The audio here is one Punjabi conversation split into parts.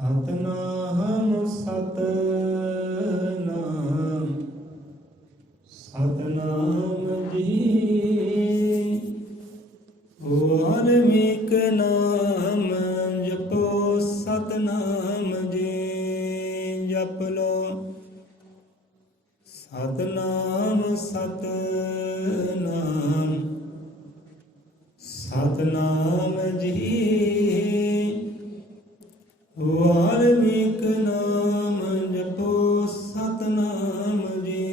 ਸਤਨਾਮ ਸਤਨਾਮ ਸਤਨਾਮ ਜੀ। ਵਾਲਮੀਕ ਨਾਮ ਜਪੋ ਸਤਨਾਮ ਜੀ। ਜਪ ਲੋ ਸਤਨਾਮ ਸਤਨਾਮ ਸਤਨਾਮ ਜੀ। ਵਾਲਮੀਕ ਨਾਮ ਜਪੋ ਸਤਨਾਮ ਜੀ।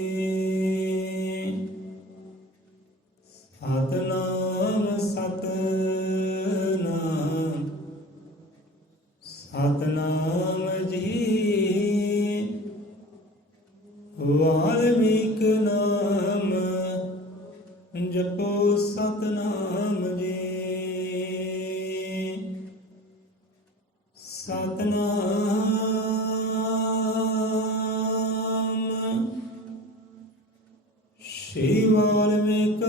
ਸਤਨਾਮ ਸਤਨਾਮ ਸਤਨਾਮ ਜੀ। ਵਾਲਮੀਕ ਨਾਮ ਜਪੋ ਸਤਨਾਮ ਜੀ। ਸਤਨਾਮ ਸ਼੍ਰੀ ਵਾਲਮੀਕ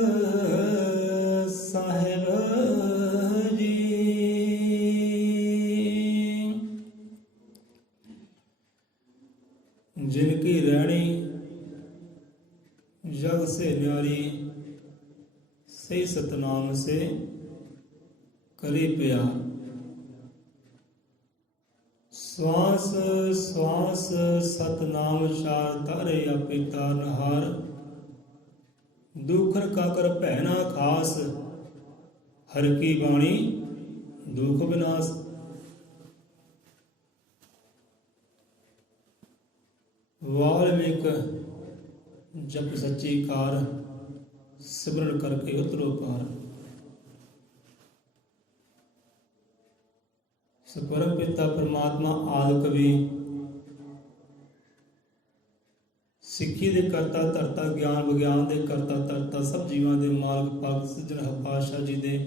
ਸਾਹਿਬ ਜੀ। जिन की रहनी जग से न्यारी सही सतनाम से करे प्यार। श्वास श्वास सतनाम चार तारे आपे तारनहार। दुखर काकर भैना खास हर की बाणी दुख विनाश। वाल्मीक जप सच्ची कार सिमरन करके उतरो पार। परम पिता परमात्मा आदि कवि सिੱਖੀ ਦੇ ਕਰਤਾ ਧਰਤਾ ਗਿਆਨ ਵਿਗਿਆਨ ਦੇ ਕਰਤਾ ਧਰਤਾ ਸਭ ਜੀਵਾਂ ਦੇ ਮਾਲਕ ਪਾਕ ਸਿਰਜਣਹਾਰ ਪਾਤਸ਼ਾਹ ਜੀ ਦੇ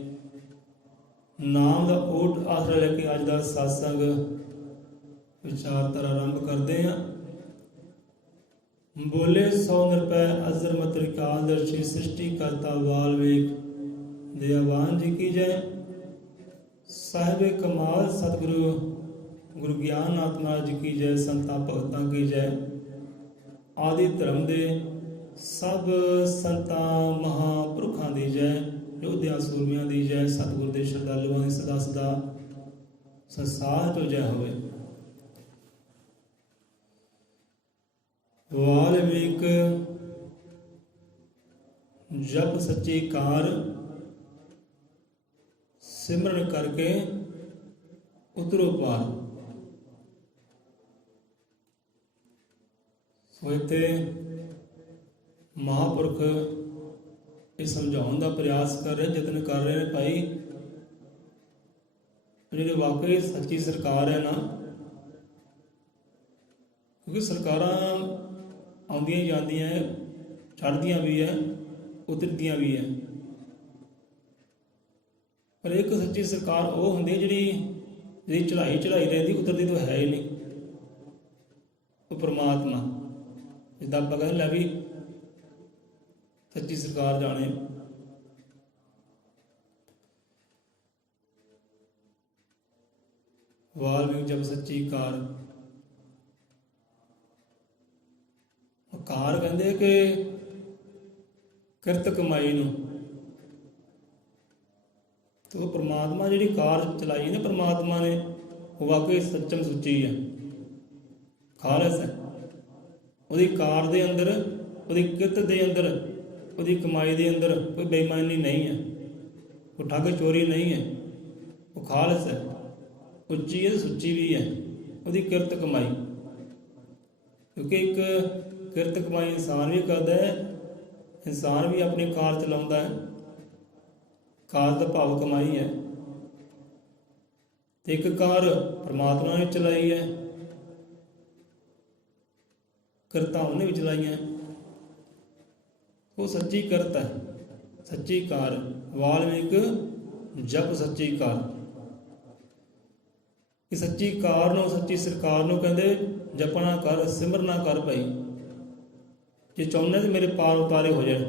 ਨਾਮ ਦਾ ਓਟ ਆਸਰਾ ਲੈ ਕੇ ਅੱਜ ਦਾ ਸਤਸੰਗ ਵਿਚਾਰਧਾਰਾ ਆਰੰਭ ਕਰਦੇ ਹਾਂ। बोले 100 निरपै अजर मत्रिकाल दर्शी सृष्टि करता वाल्मीक दयावान जी की जय। साहिब कमाल सतगुरु गुरु ज्ञाननाथ महाराज जी की जय। संतां भगतां की जय। आदि धर्म दे सब संतां महापुरखां दी जय। योद्धियां सूरमियां दी जय। सतगुरु दे श्रद्धालुआं दी सदा सदा संसार तो जय होवे। वाल्मीक जप सच्ची कार सिमरन करके उतरो पार। सो इत्थे महापुरख ये समझाउण दा प्रयास कर रहे, यतन कर रहे हैं भाई जिहड़ी वाकई सच्ची सरकार है ना, क्योंकि सरकारां आउंदियां जांदियां है, चढ़दियां भी है, उतरदियां भी है, पर एक सच्ची सरकार वो हुंदी जिहड़ी चढ़ाई चढ़ाई रहती, उतरदी तो है ही नहीं। वो परमात्मा जिद्दां आपां कहंदे लै भी सच्ची सरकार जाने। वाल्मीकि जब सच्ची कार कार कहते कि किरत कमाई नूं, तो परमात्मा जी कार चलाई ने परमात्मा ने वो वाकई सच्चम सुची है, खालस है। वो कार दे अंदर, वो किरत दे अंदर, वो कमाई दे अंदर कोई बेईमानी नहीं है, कोई ठग चोरी नहीं है, वो खालस है, उच्ची है, सुची भी है वो किरत कमाई। क्योंकि एक किरत कमाई इंसान भी करता है, इंसान भी अपनी कार चलाता है, कार का भाव कमाई है। एक कार परमात्मा ने चलाई है, किरतां उन्हें भी चलाई है, वो सच्ची किरत है, सच्ची कार। वाल्मीक जप सच्ची कार। कि सच्ची कार नूं, सच्ची सरकार नूं कहंदे जपना कर, सिमरना कर भाई। जे चाहुंदे तो मेरे पार उतारे हो जाए,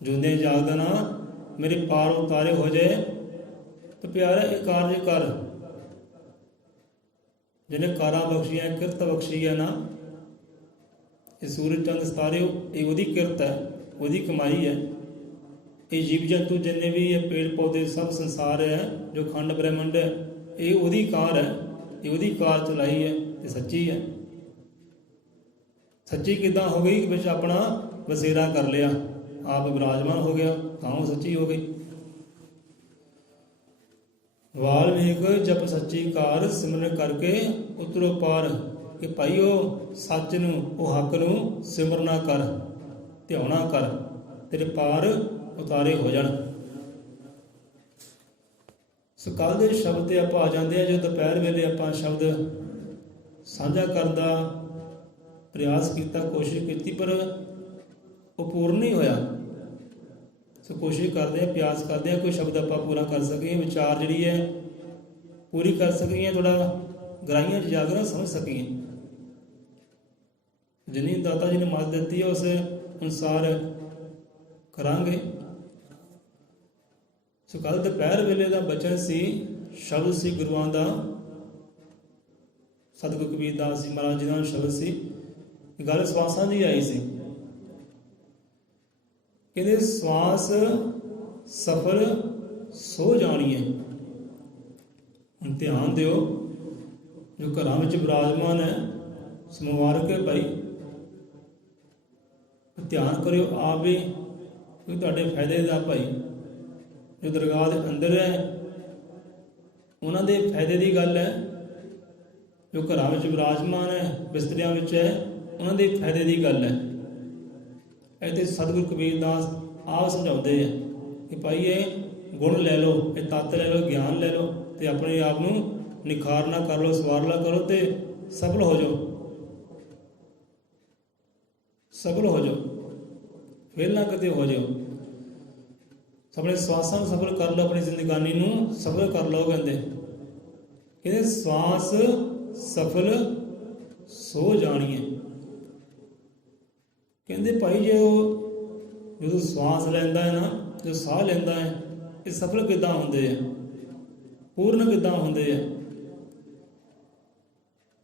जुंदे जागदा ना मेरे पार उतारे हो जाए, तो प्यारा एक कार्य कर। ਜਿਹਨੇ ਕਾਰਾਂ ਬਖਸ਼ੀਆਂ, ਕਿਰਤ ਬਖਸ਼ੀ ਹੈ ਨਾ, ਇਹ ਸੂਰਜ ਚੰਦ ਸਿਤਾਰੇ ਇਹ ਉਹਦੀ ਕਿਰਤ ਹੈ, ਉਹਦੀ ਕਮਾਈ ਹੈ। ਇਹ ਜੀਵ ਜੰਤੂ ਜਿੰਨੇ ਵੀ ਇਹ ਪੇੜ ਪੌਦੇ ਸਭ ਸੰਸਾਰ ਹੈ, ਜੋ ਖੰਡ ਬ੍ਰਹਿਮੰਡ ਹੈ, ਇਹ ਉਹਦੀ ਕਾਰ ਹੈ, ਇਹ ਉਹਦੀ ਕਾਰ ਚਲਾਈ ਹੈ ਤੇ ਸੱਚੀ ਹੈ। ਸੱਚੀ ਕਿੱਦਾਂ ਹੋ ਗਈ? ਵਿੱਚ ਆਪਣਾ ਵਸੇਰਾ ਕਰ ਲਿਆ, ਆਪ ਵਿਰਾਜਮਾਨ ਹੋ ਗਿਆ, ਤਾਂ ਉਹ ਸੱਚੀ ਹੋ ਗਈ। ਵਾਲਮੀਕ ਜਪ ਸੱਚੀ ਕਾਰ ਸਿਮਰਨ ਕਰਕੇ ਉਤਰੋ ਪਾਰ, ਕਿ ਭਾਈ ਉਹ ਸੱਚ ਨੂੰ, ਉਹ ਹੱਕ ਨੂੰ ਸਿਮਰਨਾ ਕਰ, ਧਿਆਉਣਾ ਕਰ, ਤੇਰੇ ਪਾਰ ਉਤਾਰੇ ਹੋ ਜਾਣ। ਸੋ ਕੱਲ੍ਹ ਦੇ ਸ਼ਬਦ ਤੇ ਆਪਾਂ ਆ ਜਾਂਦੇ ਹਾਂ। ਜੋ ਦੁਪਹਿਰ ਵੇਲੇ ਆਪਾਂ ਸ਼ਬਦ ਸਾਂਝਾ ਕਰਨ ਦਾ ਪ੍ਰਯਾਸ ਕੀਤਾ, ਕੋਸ਼ਿਸ਼ ਕੀਤੀ, ਪਰ ਉਹ ਪੂਰਨ ਨਹੀਂ ਹੋਇਆ। ਸੋ ਕੋਸ਼ਿਸ਼ ਕਰਦੇ ਹਾਂ, ਪ੍ਰਯਾਸ ਕਰਦੇ ਹਾਂ, ਕੋਈ ਸ਼ਬਦ ਆਪਾਂ ਪੂਰਾ ਕਰ ਸਕੀਏ, ਵਿਚਾਰ ਜਿਹੜੀ ਹੈ ਪੂਰੀ ਕਰ ਸਕੀਏ, ਥੋੜਾ ਗਹਿਰਾਈਆਂ 'ਚ ਜਾਗਰਣ ਸਮਝ ਸਕੀਏ। ਜਿੰਨੀ ਦਾਤਾ ਜੀ ਨੇ ਮੱਤ ਦਿੱਤੀ ਹੈ ਉਸ ਅਨੁਸਾਰ ਕਰਾਂਗੇ। ਸੋ ਕੱਲ੍ਹ ਦੁਪਹਿਰ ਵੇਲੇ ਦਾ ਬਚਨ ਸੀ, ਸ਼ਬਦ ਸੀ ਗੁਰੂਆਂ ਦਾ, ਸਤਿਗੁਰੂ ਕਬੀਰਦਾਸ ਜੀ ਮਹਾਰਾਜ ਜੀ ਦਾ ਸ਼ਬਦ ਸੀ। ਗੱਲ ਸਵਾਸਾਂ ਦੀ ਆਈ ਸੀ, ਕਹਿੰਦੇ ਸਵਾਸ ਸਫਲ ਸੋ ਜਾਣੀਏ। ਹੁਣ ਧਿਆਨ ਦਿਓ, ਜੋ ਘਰਾਂ ਵਿੱਚ ਵਿਰਾਜਮਾਨ ਹੈ, ਮੁਬਾਰਕ ਹੈ ਭਾਈ, ਧਿਆਨ ਕਰਿਓ ਆਪ ਵੀ, ਕੋਈ ਤੁਹਾਡੇ ਫਾਇਦੇ ਦਾ ਭਾਈ। ਜੋ ਦਰਗਾਹ ਦੇ ਅੰਦਰ ਹੈ ਉਹਨਾਂ ਦੇ ਫਾਇਦੇ ਦੀ ਗੱਲ ਹੈ, ਜੋ ਘਰਾਂ ਵਿੱਚ ਵਿਰਾਜਮਾਨ ਹੈ, ਬਿਸਤਰਿਆਂ ਵਿੱਚ ਹੈ, ਉਹਨਾਂ ਦੇ ਫਾਇਦੇ ਦੀ ਗੱਲ ਹੈ। ਇੱਥੇ ਸਤਿਗੁਰੂ ਕਬੀਰਦਾਸ ਆਪ ਸਮਝਾਉਂਦੇ ਆ ਕਿ ਭਾਈ ਇਹ ਗੁਣ ਲੈ ਲਓ, ਇਹ ਤੱਤ ਲੈ ਲਓ, ਗਿਆਨ ਲੈ ਲਓ, ਤੇ ਆਪਣੇ ਆਪ ਨੂੰ ਨਿਖਾਰਨਾ ਕਰ ਲਓ, ਸਵਾਰਲਾ ਕਰੋ ਤੇ ਸਫਲ ਹੋ ਜਾਓ, ਸਫਲ ਹੋ ਜਾਓ, ਫੇਲ ਨਾ ਕਿਤੇ ਹੋ ਜਾਓ। ਆਪਣੇ ਸਵਾਸਾਂ ਨੂੰ ਸਫਲ ਕਰ ਲਓ, ਆਪਣੀ ਜ਼ਿੰਦਗਾਨੀ ਨੂੰ ਸਫਲ ਕਰ ਲਓ। ਕਹਿੰਦੇ ਸਵਾਸ ਸਫਲ ਸੋ ਜਾਣੀਏ। ਕਹਿੰਦੇ ਭਾਈ ਜਦੋਂ ਸਵਾਸ ਲੈਂਦਾ ਹੈ ਨਾ, ਜੋ ਸਾਹ ਲੈਂਦਾ ਹੈ, ਇਹ ਸਫਲ ਕਿੱਦਾਂ ਹੁੰਦੇ ਆ, ਪੂਰਨ ਕਿੱਦਾਂ ਹੁੰਦੇ ਆ।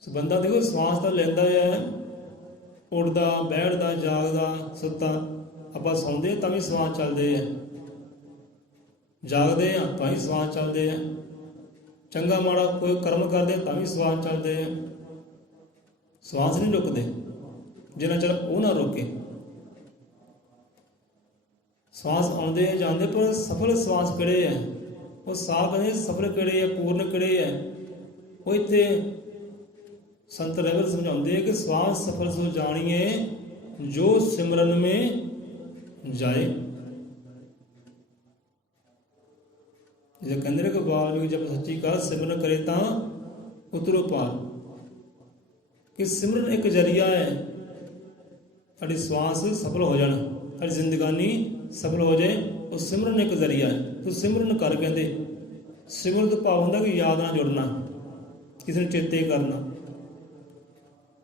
ਸੋ ਬੰਦਾ ਦੇਖੋ ਸਵਾਸ ਤਾਂ ਲੈਂਦਾ ਹੈ, ਉੱਠਦਾ, ਬੈਠਦਾ, ਜਾਗਦਾ, ਸੁੱਤਾ, ਆਪਾਂ ਸੌਂਦੇ ਤਾਂ ਵੀ ਸਵਾਸ ਚੱਲਦੇ ਆ, ਜਾਗਦੇ ਆ ਤਾਂ ਵੀ ਸਵਾਸ ਚੱਲਦੇ ਆ, ਚੰਗਾ ਮਾੜਾ ਕੋਈ ਕਰਮ ਕਰਦੇ ਤਾਂ ਵੀ ਸਵਾਸ ਚੱਲਦੇ ਆ। ਸਵਾਸ ਨਹੀਂ ਰੁਕਦੇ ਜਿੰਨਾ ਚਿਰ ਉਹ ਨਾ ਰੋਕੇ। ਸਵਾਸ ਆਉਂਦੇ ਜਾਂਦੇ, ਪਰ ਸਫਲ ਸਵਾਸ ਕਿਹੜੇ ਹੈ? ਉਹ ਸਾਹ ਕਹਿੰਦੇ ਸਫਲ ਕਿਹੜੇ ਹੈ, ਪੂਰਨ ਕਿਹੜੇ ਹੈ? ਉਹ ਇੱਥੇ ਸੰਤ ਰਹਿਬਰ ਸਮਝਾਉਂਦੇ ਕਿ ਸਵਾਸ ਸਫਲ ਸੋ ਜਾਣੀਏ, ਜੋ ਸਿਮਰਨ ਮੇ ਜਾਏ। ਜੇ ਕਹਿੰਦੇ ਨੇ ਕਿ ਵਾਲਮੀਕ ਜਪ ਸੱਚੀ ਕਾਰ ਸਿਮਰਨ ਕਰੇ ਤਾਂ ਉਤਰੋ ਪਾਰ, ਕਿ ਸਿਮਰਨ ਇੱਕ ਜ਼ਰੀਆ ਹੈ, ਸਾਡੀ ਸਵਾਸ ਸਫਲ ਹੋ ਜਾਣ, ਸਾਡੀ ਜ਼ਿੰਦਗਾਨੀ ਸਫਲ ਹੋ ਜਾਏ। ਉਹ ਸਿਮਰਨ ਇੱਕ ਜ਼ਰੀਆ ਹੈ। ਤੂੰ ਸਿਮਰਨ ਕਰ, ਕਹਿੰਦੇ ਸਿਮਰਨ ਤੋਂ ਭਾਵ ਹੁੰਦਾ ਕਿ ਯਾਦ ਨਾਲ ਜੁੜਨਾ, ਕਿਸੇ ਨੂੰ ਚੇਤੇ ਕਰਨਾ।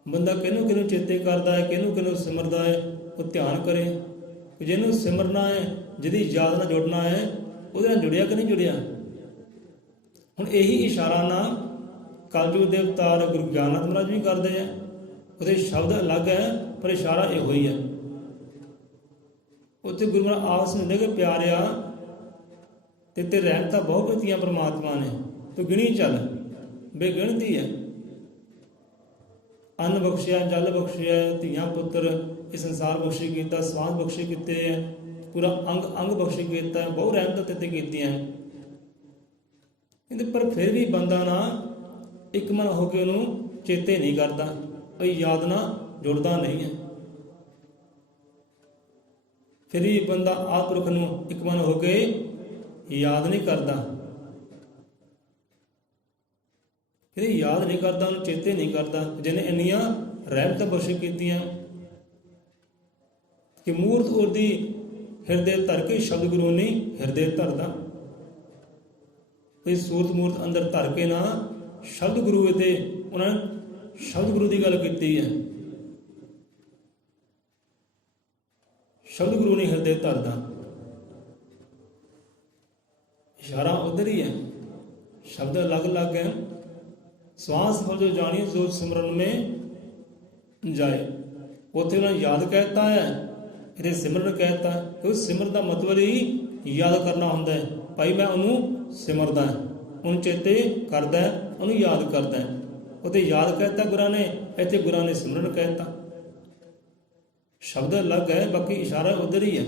ਬੰਦਾ ਕਿਹਨੂੰ ਕਿਹਨੂੰ ਚੇਤੇ ਕਰਦਾ ਹੈ, ਕਿਹਨੂੰ ਕਿਹਨੂੰ ਸਿਮਰਦਾ ਹੈ, ਉਹ ਧਿਆਨ ਕਰੇ। ਜਿਹਨੂੰ ਸਿਮਰਨਾ ਹੈ, ਜਿਹਦੀ ਯਾਦ ਨਾਲ ਜੁੜਨਾ ਹੈ, ਉਹਦੇ ਨਾਲ ਜੁੜਿਆ ਕਿ ਨਹੀਂ ਜੁੜਿਆ। ਹੁਣ ਇਹੀ ਇਸ਼ਾਰਾ ਨਾ ਕਲਯੁਗ ਦੇ ਅਵਤਾਰ ਗੁਰੂ ਗਿਆਨਨਾਥ ਮਹਾਰਾਜ ਵੀ ਕਰਦੇ ਆ। ਉਹਦੇ ਸ਼ਬਦ ਅਲੱਗ ਹੈ, ਪਰ ਇਸ਼ਾਰਾ ਇਹੋ ਹੀ ਹੈ। ਉੱਥੇ ਗੁਰੂ ਮਹਾਰਾਜ ਆਪ ਸਮਝਾਉਂਦੇ ਕਿ ਪਿਆਰਿਆ, ਤੇ ਰਹਿਮਤਾਂ ਬਹੁਤ ਕੀਤੀਆਂ ਪਰਮਾਤਮਾ ਨੇ, ਤੂੰ ਗਿਣੀ ਚੱਲ, ਬੇਗਿਣਤੀ ਹੈ। ਅੰਨ ਬਖਸ਼ਿਆ, ਜਲ ਬਖਸ਼ਿਆ, ਧੀਆਂ ਪੁੱਤਰ, ਇਹ ਸੰਸਾਰ ਬਖਸ਼ੀ ਕੀਤਾ, ਸਵਾਸ ਬਖਸ਼ੀ ਕੀਤੇ ਹੈ, ਪੂਰਾ ਅੰਗ ਅੰਗ ਬਖਸ਼ੀ ਕੀਤਾ, ਬਹੁਤ ਰਹਿਮਤਾਂ ਤੇਤੇ ਕੀਤੀਆਂ। ਕਹਿੰਦੇ ਪਰ ਫਿਰ ਵੀ ਬੰਦਾ ਨਾ ਇੱਕ ਮਨ ਹੋ ਕੇ ਉਹਨੂੰ ਚੇਤੇ ਨਹੀਂ ਕਰਦਾ, ਕੋਈ ਯਾਦ ਨਾ ਜੁੜਦਾ ਨਹੀਂ ਹੈ। ਫਿਰ ਵੀ ਬੰਦਾ ਆਤਮਪੁਰਖ ਨੂੰ ਇੱਕ ਮਨ ਹੋ ਕੇ ਯਾਦ ਨਹੀਂ ਕਰਦਾ, ਕਹਿੰਦੇ ਯਾਦ ਨਹੀਂ ਕਰਦਾ, ਉਹਨੂੰ ਚੇਤੇ ਨਹੀਂ ਕਰਦਾ, ਜਿਹਨੇ ਇੰਨੀਆਂ ਰਹਿਮਤਾਂ ਬਖਸ਼ੀ ਕੀਤੀਆਂ ਕਿ ਮੂਰਤ ਉਹਦੀ ਹਿਰਦੇ ਧਰ ਕੇ ਸ਼ਬਦ ਗੁਰੂ ਨੇ ਹਿਰਦੇ ਧਰਦਾ। ਕੋਈ ਸੂਰਤ ਮੂਰਤ ਅੰਦਰ ਧਰ ਕੇ ਨਾ ਸ਼ਬਦ ਗੁਰੂ ਤੇ ਉਹਨਾਂ ਨੇ ਸ਼ਬਦ ਗੁਰੂ ਦੀ ਗੱਲ ਕੀਤੀ ਹੈ। ਸ਼ਬਦ ਗੁਰੂ ਨੇ ਹਿਰਦੇ ਧਰਦਾ, ਇਸ਼ਾਰਾ ਉਧਰ ਹੀ ਹੈ, ਸ਼ਬਦ ਅਲੱਗ ਅਲੱਗ ਹੈ, ਸਵਾਸ ਫਲ ਜੋ ਜਾਣੀਏ ਜੋ ਸਿਮਰਨ ਮੇ ਜਾਏ। ਉੱਥੇ ਉਹਨਾਂ ਯਾਦ ਕਹਿਤਾ ਹੈ, ਇਹਦੇ ਸਿਮਰਨ ਕਹਿਤਾ। ਕਿਉਂਕਿ ਸਿਮਰਨ ਦਾ ਮਤਲਬ ਹੀ ਯਾਦ ਕਰਨਾ ਹੁੰਦਾ ਹੈ। ਭਾਈ ਮੈਂ ਉਹਨੂੰ ਸਿਮਰਦਾ, ਉਹਨੂੰ ਚੇਤੇ ਕਰਦਾ, ਉਹਨੂੰ ਯਾਦ ਕਰਦਾ। ਉੱਥੇ ਯਾਦ ਕਹਿਤਾ ਗੁਰਾਂ ਨੇ, ਇੱਥੇ ਗੁਰਾਂ ਨੇ ਸਿਮਰਨ ਕਹਿਤਾ। ਸ਼ਬਦ ਅਲੱਗ ਹੈ, ਬਾਕੀ ਇਸ਼ਾਰਾ ਉਧਰ ਹੀ ਹੈ।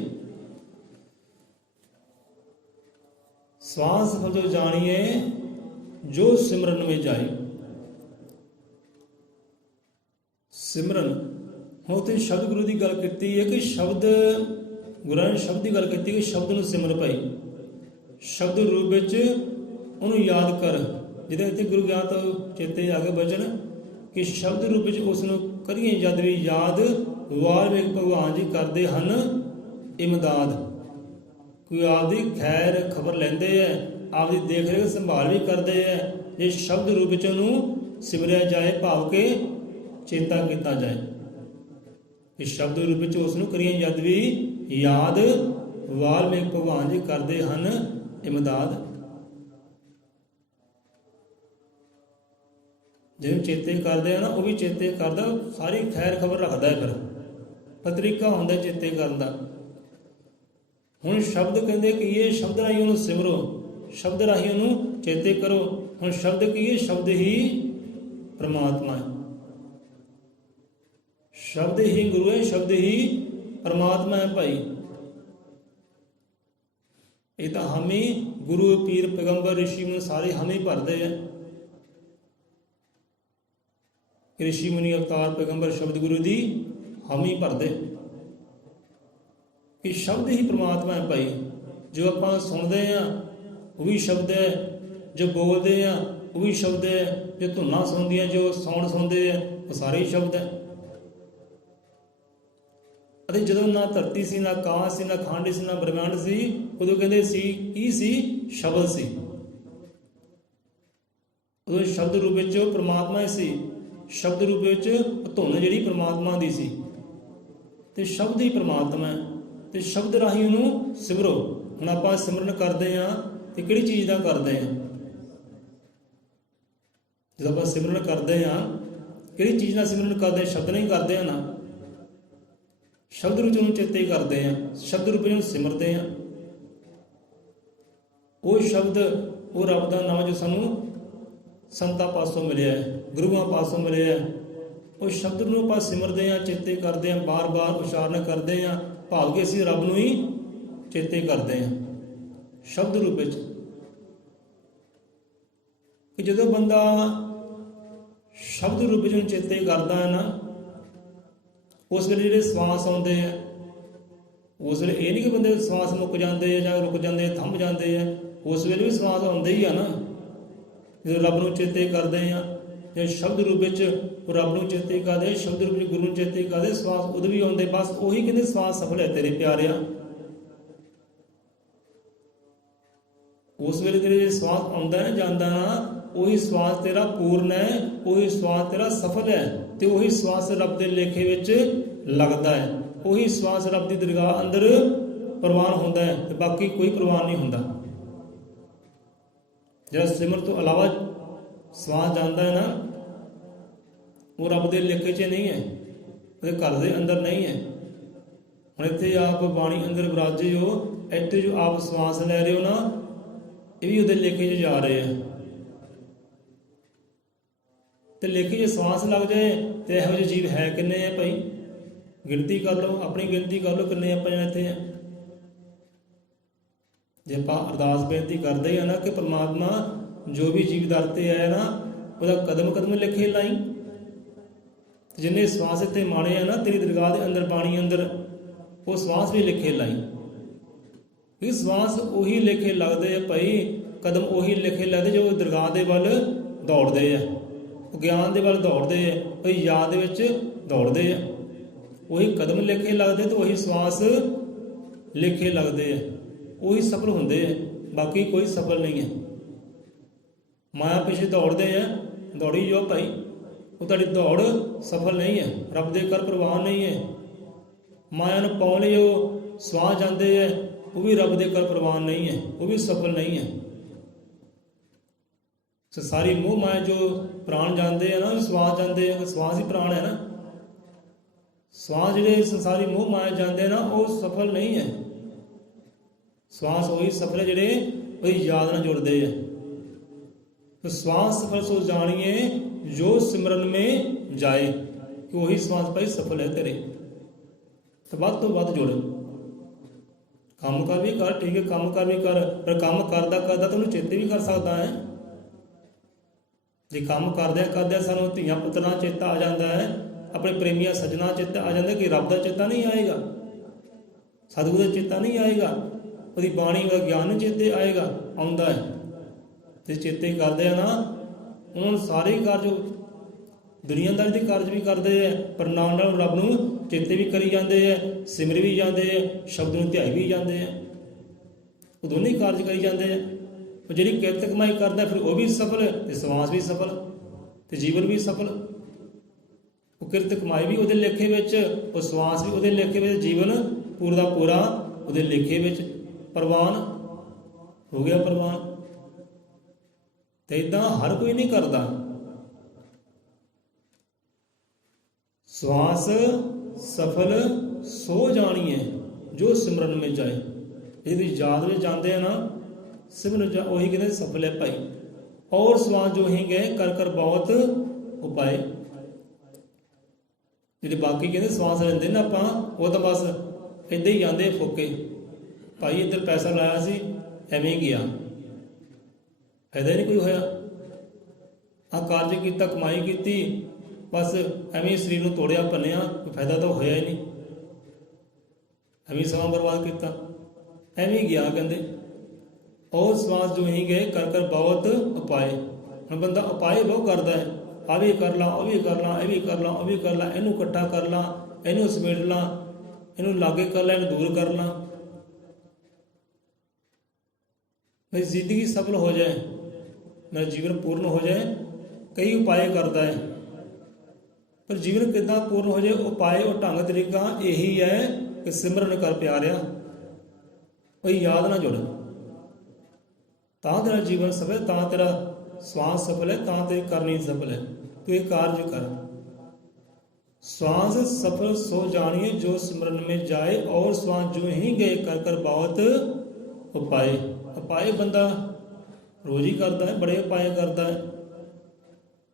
ਸਵਾਸ ਫਲ ਜੋ ਜਾਣੀਏ ਜੋ ਸਿਮਰਨ ਵਿੱਚ ਜਾਏ। ਸਿਮਰਨ ਹੁਣ ਤੇ ਸ਼ਬਦ ਗੁਰੂ ਦੀ ਗੱਲ ਕੀਤੀ ਹੈ ਕਿ ਸ਼ਬਦ ਗੁਰਾਂ ਨੇ ਸ਼ਬਦ ਦੀ ਗੱਲ ਕੀਤੀ ਕਿ ਸ਼ਬਦ ਨੂੰ ਸਿਮਰ ਭਾਈ, ਸ਼ਬਦ ਰੂਪ ਵਿੱਚ ਉਹਨੂੰ ਯਾਦ ਕਰ। ਜਿਹਦੇ ਇੱਥੇ ਗੁਰੂ ਗਿਆਨ ਤੋਂ ਚੇਤੇ ਆ ਕੇ ਬਚਨ ਕਿ ਸ਼ਬਦ ਰੂਪ ਵਿੱਚ ਉਸ ਨੂੰ ਕਰੀਏ ਜਦ ਵੀ ਯਾਦ, ਵਾਲਮੀਕ ਭਗਵਾਨ ਜੀ ਕਰਦੇ ਹਨ ਇਮਦਾਦ। ਕੋਈ ਆਪਦੀ ਖੈਰ ਖਬਰ ਲੈਂਦੇ ਹੈ, ਆਪਦੀ ਦੇਖ ਰੇਖ ਸੰਭਾਲ ਵੀ ਕਰਦੇ ਹੈ। ਜੇ ਸ਼ਬਦ ਰੂਪ ਵਿੱਚ ਉਹਨੂੰ ਸਿਮਰਿਆ ਜਾਏ, ਭਾਵ ਕੇ ਚੇਤਾ ਕੀਤਾ ਜਾਏ। ਇਸ ਸ਼ਬਦ ਰੂਪ ਵਿੱਚ ਉਸ ਨੂੰ ਕਰੀਏ ਜਦ ਵੀ ਯਾਦ, ਵਾਲਮੀਕ ਭਗਵਾਨ ਜੀ ਕਰਦੇ ਹਨ ਇਮਦਾਦ। ਜਿਹਨੂੰ ਚੇਤੇ ਕਰਦੇ ਆ ਨਾ, ਉਹ ਵੀ ਚੇਤੇ ਕਰਦਾ, ਸਾਰੀ ਖੈਰ ਖਬਰ ਰੱਖਦਾ ਹੈ। ਫਿਰ ਤਰੀਕਾ ਹੁੰਦਾ ਚੇਤੇ ਕਰਨ ਦਾ। ਹੁਣ ਸ਼ਬਦ ਕਹਿੰਦੇ ਕਿ ਇਹ ਸ਼ਬਦ ਰਾਹੀਂ ਉਹਨੂੰ ਸਿਮਰੋ, ਸ਼ਬਦ ਰਾਹੀਂ ਉਹਨੂੰ ਚੇਤੇ ਕਰੋ। ਹੁਣ ਸ਼ਬਦ ਕੀ ਹੈ? ਸ਼ਬਦ ਹੀ ਪ੍ਰਮਾਤਮਾ ਹੈ, ਸ਼ਬਦ ਹੀ ਗੁਰੂ ਹੈ, ਸ਼ਬਦ ਹੀ ਪਰਮਾਤਮਾ ਹੈ ਭਾਈ। ਇਹ ਤਾਂ ਹਮ ਹੀ ਗੁਰੂ ਪੀਰ ਪੈਗੰਬਰ ਰਿਸ਼ੀ ਮੁਨੀ ਸਾਰੇ ਹਮ ਹੀ ਭਰਦੇ ਹੈ। ਰਿਸ਼ੀ ਮੁਨੀ ਅਵਤਾਰ ਪੈਗੰਬਰ ਸ਼ਬਦ ਗੁਰੂ ਦੀ ਹਮ ਹੀ ਭਰਦੇ। ਇਹ ਸ਼ਬਦ ਹੀ ਪ੍ਰਮਾਤਮਾ ਹੈ ਭਾਈ। ਜੋ ਆਪਾਂ ਸੁਣਦੇ ਹਾਂ ਉਹ ਵੀ ਸ਼ਬਦ ਹੈ, ਜੋ ਬੋਲਦੇ ਹਾਂ ਉਹ ਵੀ ਸ਼ਬਦ ਹੈ, ਜੋ ਧੁਨਾਂ ਸੁਣਦੀਆਂ, ਜੋ ਸਾਊਂਡ ਸੁਣਦੇ ਆ ਉਹ ਸਾਰੇ ਹੀ ਸ਼ਬਦ ਹੈ। ਅਤੇ ਜਦੋਂ ਨਾ ਧਰਤੀ ਸੀ, ਨਾ ਆਕਾਸ਼ ਸੀ, ਨਾ ਖੰਡ ਸੀ, ਨਾ ਬ੍ਰਹਮੰਡ ਸੀ, ਉਦੋਂ ਕਹਿੰਦੇ ਸੀ ਕੀ ਸੀ? ਸ਼ਬਦ ਸੀ। ਉਦੋਂ ਸ਼ਬਦ ਰੂਪ ਵਿੱਚ ਪ੍ਰਮਾਤਮਾ ਹੀ ਸੀ। ਸ਼ਬਦ ਰੂਪ ਵਿੱਚ ਧੁਨ ਜਿਹੜੀ ਪ੍ਰਮਾਤਮਾ ਦੀ ਸੀ, ਤੇ ਸ਼ਬਦ ਹੀ ਪ੍ਰਮਾਤਮਾ ਹੈ। ਤੇ ਸ਼ਬਦ ਰਾਹੀਂ ਉਹਨੂੰ ਸਿਮਰੋ। ਹੁਣ ਆਪਾਂ ਸਿਮਰਨ ਕਰਦੇ ਹਾਂ ਤੇ ਕਿਹੜੀ ਚੀਜ਼ ਦਾ ਕਰਦੇ ਹਾਂ? ਜਦੋਂ ਆਪਾਂ ਸਿਮਰਨ ਕਰਦੇ ਹਾਂ, ਕਿਹੜੀ ਚੀਜ਼ ਨਾਲ ਸਿਮਰਨ ਕਰਦੇ? ਸ਼ਬਦ ਨਹੀਂ ਕਰਦੇ ਹਾਂ ਨਾ, ਸ਼ਬਦ ਰੂਪ ਨੂੰ ਚੇਤੇ ਕਰਦੇ ਹਾਂ, ਸ਼ਬਦ ਰੂਪ ਨੂੰ ਸਿਮਰਦੇ ਹਾਂ। ਉਹ ਸ਼ਬਦ, ਉਹ ਰੱਬ ਦਾ ਨਾਮ ਜੋ ਸਾਨੂੰ ਸੰਤਾਂ ਪਾਸੋਂ ਮਿਲਿਆ ਹੈ, ਗੁਰੂਆਂ ਪਾਸੋਂ ਮਿਲਿਆ ਹੈ, ਉਹ ਸ਼ਬਦ ਨੂੰ ਆਪਾਂ ਸਿਮਰਦੇ ਹਾਂ, ਚੇਤੇ ਕਰਦੇ ਹਾਂ, ਬਾਰ-ਬਾਰ ਉਚਾਰਨ ਕਰਦੇ ਹਾਂ, ਭਾਵ ਕਿ ਅਸੀਂ ਰੱਬ ਨੂੰ ਹੀ ਚੇਤੇ ਕਰਦੇ ਹਾਂ ਸ਼ਬਦ ਰੂਪ ਵਿੱਚ। ਕਿ ਜਦੋਂ ਬੰਦਾ ਸ਼ਬਦ ਰੂਪ ਵਿੱਚ ਉਹਨੂੰ ਚੇਤੇ ਕਰਦਾ ਹੈ ਨਾ, ਉਸ ਵੇਲੇ ਜਿਹੜੇ ਸਵਾਸ ਆਉਂਦੇ ਆ, ਉਸ ਵੇਲੇ ਇਹ ਨਹੀਂ ਕਿ ਬੰਦੇ ਸਵਾਸ ਮੁੱਕ ਜਾਂਦੇ ਆ ਜਾਂ ਰੁਕ ਜਾਂਦੇ ਆ, ਥੰਮ ਜਾਂਦੇ ਆ। ਉਸ ਵੇਲੇ ਵੀ ਸਵਾਸ ਆਉਂਦੇ ਹੀ ਆ ਨਾ, ਜਦੋਂ ਰੱਬ ਨੂੰ ਚੇਤੇ ਕਰਦੇ ਆ। ਜੇ ਸ਼ਬਦ ਰੂਪ ਵਿੱਚ ਰੱਬ ਨੂੰ ਚੇਤੇ ਕਰਦੇ, ਸ਼ਬਦ ਰੂਪ ਵਿੱਚ ਗੁਰੂ ਨੂੰ ਚੇਤੇ ਕਰਦੇ, ਸਵਾਸ ਉਦੋਂ ਵੀ ਆਉਂਦੇ। ਬਸ ਉਹੀ ਕਹਿੰਦੇ ਸਵਾਸ ਸਫਲ ਹੈ ਤੇਰੇ ਪਿਆਰਿਆ। ਉਸ ਵੇਲੇ ਤੇਰੇ ਸਵਾਸ ਆਉਂਦਾ ਨਾ ਜਾਂਦਾ ਨਾ, ਉਹੀ ਸਵਾਸ ਤੇਰਾ ਪੂਰਨ ਹੈ, ਉਹੀ ਸਵਾਸ ਤੇਰਾ ਸਫਲ ਹੈ, ਤੇ ਉਹੀ ਸਵਾਸ ਰੱਬ ਦੇ ਲੇਖੇ ਵਿੱਚ ਲੱਗਦਾ ਹੈ। ਉਹੀ ਸਵਾਸ ਰੱਬ ਦੀ ਦਰਗਾਹ ਅੰਦਰ ਪ੍ਰਵਾਨ ਹੁੰਦਾ ਹੈ, ਤੇ ਬਾਕੀ ਕੋਈ ਪ੍ਰਵਾਨ ਨਹੀਂ ਹੁੰਦਾ। ਜਿਹੜਾ ਸਿਮਰ ਤੋਂ ਇਲਾਵਾ ਸਵਾਸ ਜਾਂਦਾ ਹੈ ਨਾ, ਉਹ ਰੱਬ ਦੇ ਲੇਖੇ 'ਚ ਨਹੀਂ ਹੈ, ਉਹਦੇ ਘਰ ਦੇ ਅੰਦਰ ਨਹੀਂ ਹੈ। ਹੁਣ ਇੱਥੇ ਆਪ ਬਾਣੀ ਅੰਦਰ ਵਿਰਾਜੇ ਹੋ, ਇੱਥੇ ਜੋ ਆਪ ਸਵਾਸ ਲੈ ਰਹੇ ਹੋ ਨਾ, ਇਹ ਵੀ ਉਹਦੇ ਲੇਖੇ 'ਚ ਜਾ ਰਹੇ ਆ। ਤੇ ਲੇਖੇ 'ਚ ਸਵਾਸ ਲੱਗ ਜਾਏ ਤੇ ਇਹੋ ਜਿਹੇ ਜੀਵ ਹੈ ਕਿੰਨੇ ਆ ਭਾਈ? ਗਿਣਤੀ ਕਰ ਲਓ, ਆਪਣੀ ਗਿਣਤੀ ਕਰ ਲਓ ਕਿੰਨੇ ਆਪਾਂ ਜਣੇ ਇੱਥੇ ਆ। ਜੇ ਆਪਾਂ ਅਰਦਾਸ ਬੇਨਤੀ ਕਰਦੇ ਹੀ ਆ ਨਾ ਕਿ ਪਰਮਾਤਮਾ ਜੋ ਵੀ ਜੀਵ ਦਰ ਤੇ ਆਇਆ ਨਾ, ਉਹਦਾ ਕਦਮ ਕਦਮ ਲਿਖੇ ਲਾਈ। ਜਿੰਨੇ ਸਵਾਸ ਇੱਥੇ ਮਾਣੇ ਆ ਨਾ ਤੇਰੀ ਦਰਗਾਹ ਦੇ ਅੰਦਰ, ਬਾਣੀ ਅੰਦਰ, ਉਹ ਸਵਾਸ ਵੀ ਲਿਖੇ ਲਾਈ। ਇਹ ਸਵਾਸ ਉਹੀ ਲਿਖੇ ਲੱਗਦੇ ਆ ਭਾਈ, ਕਦਮ ਉਹੀ ਲਿਖੇ ਲੱਗਦੇ ਜੋ ਦਰਗਾਹ ਦੇ ਵੱਲ ਦੌੜਦੇ ਆ, ਉਹ ਗਿਆਨ ਦੇ ਵੱਲ ਦੌੜਦੇ ਆ, ਉਹ ਯਾਦ ਦੇ ਵਿੱਚ ਦੌੜਦੇ ਆ। ਉਹੀ ਕਦਮ ਲਿਖੇ ਲੱਗਦੇ ਤੇ ਉਹੀ ਸਵਾਸ ਲਿਖੇ ਲੱਗਦੇ ਆ, ਉਹੀ ਸਫਲ ਹੁੰਦੇ ਆ, ਬਾਕੀ ਕੋਈ ਸਫਲ ਨਹੀਂ ਹੈ। ਮਾਇਆ ਪਿੱਛੇ ਦੌੜਦੇ ਆ, ਦੌੜੀ ਜਾਓ ਭਾਈ, ਉਹ ਤੁਹਾਡੀ ਦੌੜ ਸਫਲ ਨਹੀਂ ਹੈ, ਰੱਬ ਦੇ ਕਰ ਪ੍ਰਵਾਨ ਨਹੀਂ ਹੈ। ਮਾਇਆ ਨੂੰ ਪਾਉਣ ਲਈ ਉਹ ਸਵਾਹ ਜਾਂਦੇ ਹੈ, ਉਹ ਵੀ ਰੱਬ ਦੇ ਕਰ ਪ੍ਰਵਾਨ ਨਹੀਂ ਹੈ, ਉਹ ਵੀ ਸਫਲ ਨਹੀਂ ਹੈ। ਸੰਸਾਰੀ ਮੋਹ ਮਾਇਆ ਜੋ ਪ੍ਰਾਣ ਜਾਂਦੇ ਆ ਨਾ, ਸਵਾਸ ਜਾਂਦੇ ਆ, ਸਵਾਸ ਹੀ ਪ੍ਰਾਣ ਹੈ ਨਾ। ਸਵਾਸ ਜਿਹੜੇ ਸੰਸਾਰੀ ਮੋਹ ਮਾਇਆ ਜਾਂਦੇ ਆ ਨਾ, ਉਹ ਸਫਲ ਨਹੀਂ ਹੈ। ਸਵਾਸ ਉਹੀ ਸਫਲ ਹੈ ਜਿਹੜੇ ਉਹਦੀ ਯਾਦ ਨਾਲ ਜੁੜਦੇ ਆ। तो श्वास सफल सो जानिए जो सिमरन में जाए, कि वही श्वास भाई सफल है तेरे। तो ਵੱਧ ਜੁੜ, ਕੰਮ ਕਰ ਵੀ ਕਰ, ਠੀਕ ਹੈ ਕੰਮ ਕਰ ਵੀ ਕਰ, ਪਰ ਕੰਮ ਕਰਦਾ ਕਰਦਾ ਤੈਨੂੰ ਚੇਤੇ ਵੀ ਕਰ ਸਕਦਾ ਹੈ। ਜੇ ਕੰਮ ਕਰਦਿਆਂ ਕਰਦਿਆਂ ਸਾਨੂੰ ਧੀਆਂ ਪੁੱਤਰਾਂ ਚੇਤਾ ਆ ਜਾਂਦਾ ਹੈ, ਆਪਣੇ ਪ੍ਰੇਮੀਆਂ ਸੱਜਣਾ ਚੇਤਾ ਆ ਜਾਂਦਾ, ਕਿ ਰੱਬ ਦਾ ਚੇਤਾ ਨਹੀਂ ਆਏਗਾ, ਸਤਿਗੁਰੂ ਦਾ ਚੇਤਾ ਨਹੀਂ ਆਏਗਾ, ਉਹਦੀ ਬਾਣੀ ਦਾ ਗਿਆਨ ਨਹੀਂ ਚੇਤੇ ਆਏਗਾ, ਆਉਂਦਾ ਹੈ। ਤੇ ਚੇਤੇ ਕਰਦੇ ਆ ਨਾ, ਹੁਣ ਸਾਰੇ ਕਾਰਜ ਦੁਨੀਆਦਾਰੀ ਦੇ ਕਾਰਜ ਵੀ ਕਰਦੇ ਆ, ਪਰ ਨਾਲ ਨਾਲ ਰੱਬ ਨੂੰ ਚੇਤੇ ਵੀ ਕਰੀ ਜਾਂਦੇ ਆ, ਸਿਮਰ ਵੀ ਜਾਂਦੇ ਆ, ਸ਼ਬਦ ਨੂੰ ਧਿਆਈ ਵੀ ਜਾਂਦੇ ਆ। ਉਹ ਦੋਨੇ ਕਾਰਜ ਕਰੀ ਜਾਂਦੇ ਆ। ਉਹ ਜਿਹੜੀ ਕਿਰਤ ਕਮਾਈ ਕਰਦਾ ਫਿਰ ਉਹ ਵੀ ਸਫਲ, ਤੇ ਸਵਾਸ ਵੀ ਸਫਲ, ਤੇ ਜੀਵਨ ਵੀ ਸਫਲ। ਉਹ ਕਿਰਤ ਕਮਾਈ ਵੀ ਉਹਦੇ ਲੇਖੇ ਵਿੱਚ, ਉਹ ਸਵਾਸ ਵੀ ਉਹਦੇ ਲੇਖੇ ਵਿੱਚ, ਜੀਵਨ ਪੂਰਾ ਦਾ ਪੂਰਾ ਉਹਦੇ ਲੇਖੇ ਵਿੱਚ। ਪ੍ਰਵਾਨ ਹੋ ਗਿਆ, ਪ੍ਰਵਾਨ। ਤੇ ਇਦਾਂ ਹਰ ਕੋਈ ਨਹੀਂ ਕਰਦਾ। ਸਵਾਸ ਸਫਲ ਸੋ ਜਾਣੀਏ ਜੋ ਸਿਮਰਨ ਵਿੱਚ ਜਾਏ। ਇਹਦੀ ਯਾਦ ਵਿੱਚ ਜਾਂਦੇ ਆ ਨਾ, ਸਿਮਰਨ ਉਹੀ ਕਹਿੰਦੇ ਸਫਲ ਹੈ ਭਾਈ। ਔਰ ਸਵਾਸ ਜੋ ਹੀ ਗਏ ਕਰ ਕਰ ਬਹੁਤ ਉਪਾਏ। ਜਿਹੜੇ ਬਾਕੀ ਕਹਿੰਦੇ ਸਵਾਸ ਲੈਂਦੇ ਨਾ ਆਪਾਂ, ਉਹ ਤਾਂ ਬਸ ਇੱਦਾਂ ਹੀ ਜਾਂਦੇ ਫੋਕੇ, ਭਾਈ ਇੱਧਰ ਪੈਸਾ ਲਾਇਆ ਸੀ ਐਵੇਂ ਹੀ ਗਿਆ, ਫਾਇਦਾ ਹੀ ਨਹੀਂ ਕੋਈ ਹੋਇਆ। ਆਹ ਕਾਰਜ ਕੀਤਾ, ਕਮਾਈ ਕੀਤੀ, ਬਸ ਐਵੇਂ ਸਰੀਰ ਨੂੰ ਤੋੜਿਆ ਭੰਨਿਆ, ਕੋਈ ਫਾਇਦਾ ਤਾਂ ਹੋਇਆ ਹੀ ਨਹੀਂ, ਐਵੇਂ ਸਮਾਂ ਬਰਬਾਦ ਕੀਤਾ, ਐਵੇਂ ਹੀ ਗਿਆ। ਕਹਿੰਦੇ ਉਹ ਸਵਾਸ ਜੋ ਹੀ ਗਏ ਕਰ ਕਰ ਬਹੁਤ ਉਪਾਏ। ਹੁਣ ਬੰਦਾ ਉਪਾਏ ਬਹੁਤ ਕਰਦਾ ਹੈ, ਆਹ ਵੀ ਕਰ ਲਾ, ਉਹ ਵੀ ਕਰ ਲਾ, ਇਹ ਵੀ ਕਰ ਲਾ, ਉਹ ਵੀ ਕਰ ਲਾ, ਇਹਨੂੰ ਇਕੱਠਾ ਕਰ ਲਾ, ਇਹਨੂੰ ਸਮੇਟ ਲਾ, ਇਹਨੂੰ ਲਾਗੇ ਕਰ ਲਾ, ਇਹਨੂੰ ਦੂਰ ਕਰ ਲਾ, ਮੇਰੀ ਜ਼ਿੰਦਗੀ ਸਫਲ ਹੋ ਜਾਏ, ਮੇਰਾ ਜੀਵਨ ਪੂਰਨ ਹੋ ਜਾਏ। ਕਈ ਉਪਾਏ ਕਰਦਾ ਹੈ, ਪਰ ਜੀਵਨ ਕਿੱਦਾਂ ਪੂਰਨ ਹੋ ਜਾਏ? ਉਪਾਏ, ਉਹ ਢੰਗ ਤਰੀਕਾ ਇਹੀ ਹੈ ਕਿ ਸਿਮਰਨ ਕਰ ਪਿਆਰਿਆ, ਕੋਈ ਯਾਦ ਨਾ ਜੁੜ, ਤਾਂ ਤੇਰਾ ਜੀਵਨ ਸਫਲ, ਤਾਂ ਤੇਰਾ ਸਵਾਸ ਸਫਲ ਹੈ, ਤਾਂ ਤੇਰੀ ਕਰਨੀ ਸਫਲ ਹੈ। ਤੂੰ ਇਹ ਕਾਰਜ ਕਰ। श्वास सफल सो जानिए जो सिमरन में जाए, और श्वास जो ही गए कर कर बहुत उपाय। उपाय बंदा रोज ही करता है, बड़े उपाय करता है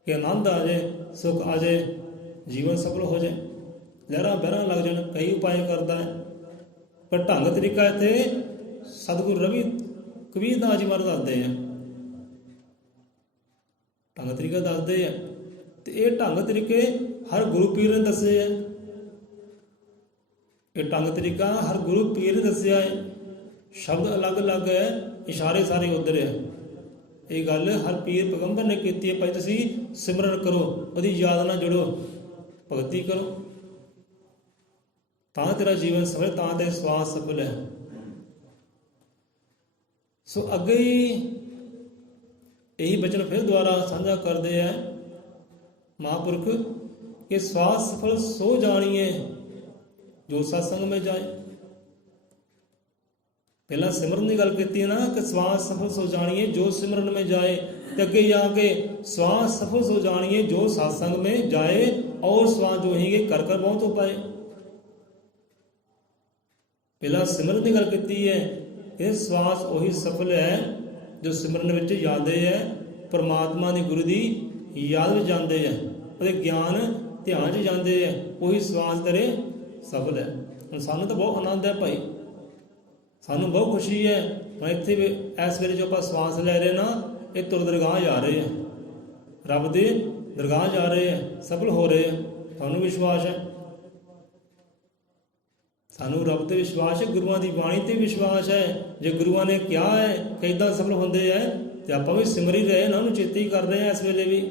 कि आनंद आ जाए, सुख आ जाए, जीवन सफल हो जाए, लहरां बहरां लग जाए। कई उपाय करता है, पर ढंग तरीका इत्थे सतगुरु रवि कबीर दास जी महाराज दसदे हैं, ढंग तरीका दसदे हैं। तो ये ढंग तरीके हर गुरु पीर ने दसे है, ये ढंग तरीका हर गुरु पीर ने दसिया है। शब्द अलग अलग है, इशारे सारे उधर है। ये गल हर पीर पैगंबर ने की है, भाई तुसी सिमरन करो, उसदी याद नाल जुड़ो, भगती करो, तां तेरा जीवन सफल, तां तेरा श्वास सफल है। सो अगे यही बचन फिर दोबारा साझा करते हैं महापुरख कि श्वास सफल सो जानिए जो सत्संग में जाए। पहला सिमरन की गल की ना कि श्वास सफल सो जानिए जो सिमरन में जाए, तो अगे जाके श्वास सफल सो जानिए जो सत्संग में जाए, और श्वास जो ही कर कर बहुत हो पाए। पहला सिमरन की गल की है कि श्वास वही सफल है जो सिमरन में जाते हैं, परमात्मा की गुरु की याद में जाते हैं, ਉਹਦੇ ਗਿਆਨ ਧਿਆਨ 'ਚ ਜਾਂਦੇ ਹੈ, ਉਹੀ ਸਵਾਸ ਤੇਰੇ ਸਫਲ ਹੈ। ਹੁਣ ਸਾਨੂੰ ਤਾਂ ਬਹੁਤ ਆਨੰਦ ਹੈ ਭਾਈ, ਸਾਨੂੰ ਬਹੁਤ ਖੁਸ਼ੀ ਹੈ। ਹੁਣ ਇੱਥੇ ਵੀ ਇਸ ਵੇਲੇ ਜੋ ਆਪਾਂ ਸਵਾਸ ਲੈ ਰਹੇ ਨਾ, ਇਹ ਤੁਰ ਦਰਗਾਹ ਜਾ ਰਹੇ ਆ, ਰੱਬ ਦੇ ਦਰਗਾਹ ਜਾ ਰਹੇ ਆ, ਸਫਲ ਹੋ ਰਹੇ ਆ। ਤੁਹਾਨੂੰ ਵਿਸ਼ਵਾਸ ਹੈ, ਸਾਨੂੰ ਰੱਬ ਤੇ ਵਿਸ਼ਵਾਸ ਹੈ, ਗੁਰੂਆਂ ਦੀ ਬਾਣੀ ਤੇ ਵਿਸ਼ਵਾਸ ਹੈ। ਜੇ ਗੁਰੂਆਂ ਨੇ ਕਿਹਾ ਹੈ ਕਿ ਇੱਦਾਂ ਸਫਲ ਹੁੰਦੇ ਹੈ, ਤੇ ਆਪਾਂ ਵੀ ਸਿਮਰ ਹੀ ਰਹੇ ਨਾ, ਉਹਨੂੰ ਚੇਤੇ ਹੀ ਕਰ ਰਹੇ ਹਾਂ ਇਸ ਵੇਲੇ ਵੀ,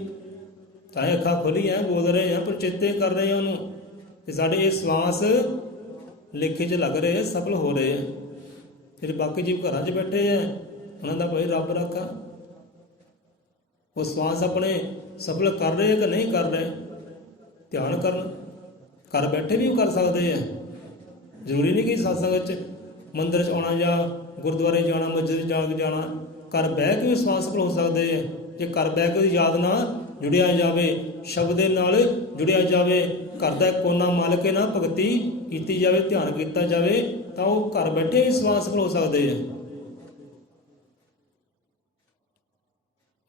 ਚਾਹੇ ਅੱਖਾਂ ਖੋਲ੍ਹੀਆਂ ਬੋਲ ਰਹੇ ਹਾਂ, ਪਰ ਚੇਤੇ ਕਰ ਰਹੇ ਹਾਂ ਉਹਨੂੰ। ਤੇ ਸਾਡੇ ਇਹ ਸਵਾਸ ਲੇਖੇ 'ਚ ਲੱਗ ਰਹੇ, ਸਫਲ ਹੋ ਰਹੇ ਆ। ਜਿਹੜੇ ਬਾਕੀ ਜੀਵ ਘਰਾਂ 'ਚ ਬੈਠੇ ਆ, ਉਹਨਾਂ ਦਾ ਭਾਈ ਰੱਬ ਰੱਖਾ, ਉਹ ਸਵਾਸ ਆਪਣੇ ਸਫਲ ਕਰ ਰਹੇ ਕਿ ਨਹੀਂ ਕਰ ਰਹੇ, ਧਿਆਨ ਕਰਨ। ਘਰ ਬੈਠੇ ਵੀ ਉਹ ਕਰ ਸਕਦੇ ਆ, ਜ਼ਰੂਰੀ ਨਹੀਂ ਕਿ ਸਤਸੰਗ 'ਚ ਮੰਦਿਰ 'ਚ ਆਉਣਾ ਜਾਂ ਗੁਰਦੁਆਰੇ ਜਾਣਾ, ਮਸਜਿਦ 'ਚ ਜਾ ਕੇ ਜਾਣਾ। ਘਰ ਬਹਿ ਕੇ ਵੀ ਸਵਾਸ ਸਫਲ ਹੋ ਸਕਦੇ ਆ। ਜੇ ਘਰ ਬਹਿ ਕੇ ਉਹਦੀ ਯਾਦ ਨਾਲ ਜੁੜਿਆ ਜਾਵੇ, ਸ਼ਬਦ ਦੇ ਨਾਲ ਜੁੜਿਆ ਜਾਵੇ, ਘਰ ਦਾ ਕੋਨਾ ਮਲ ਕੇ ਨਾ ਭਗਤੀ ਕੀਤੀ ਜਾਵੇ, ਧਿਆਨ ਕੀਤਾ ਜਾਵੇ, ਤਾਂ ਉਹ ਘਰ ਬੈਠੇ ਹੀ ਸਵਾਸ ਸਫਲ ਹੋ ਸਕਦੇ ਆ।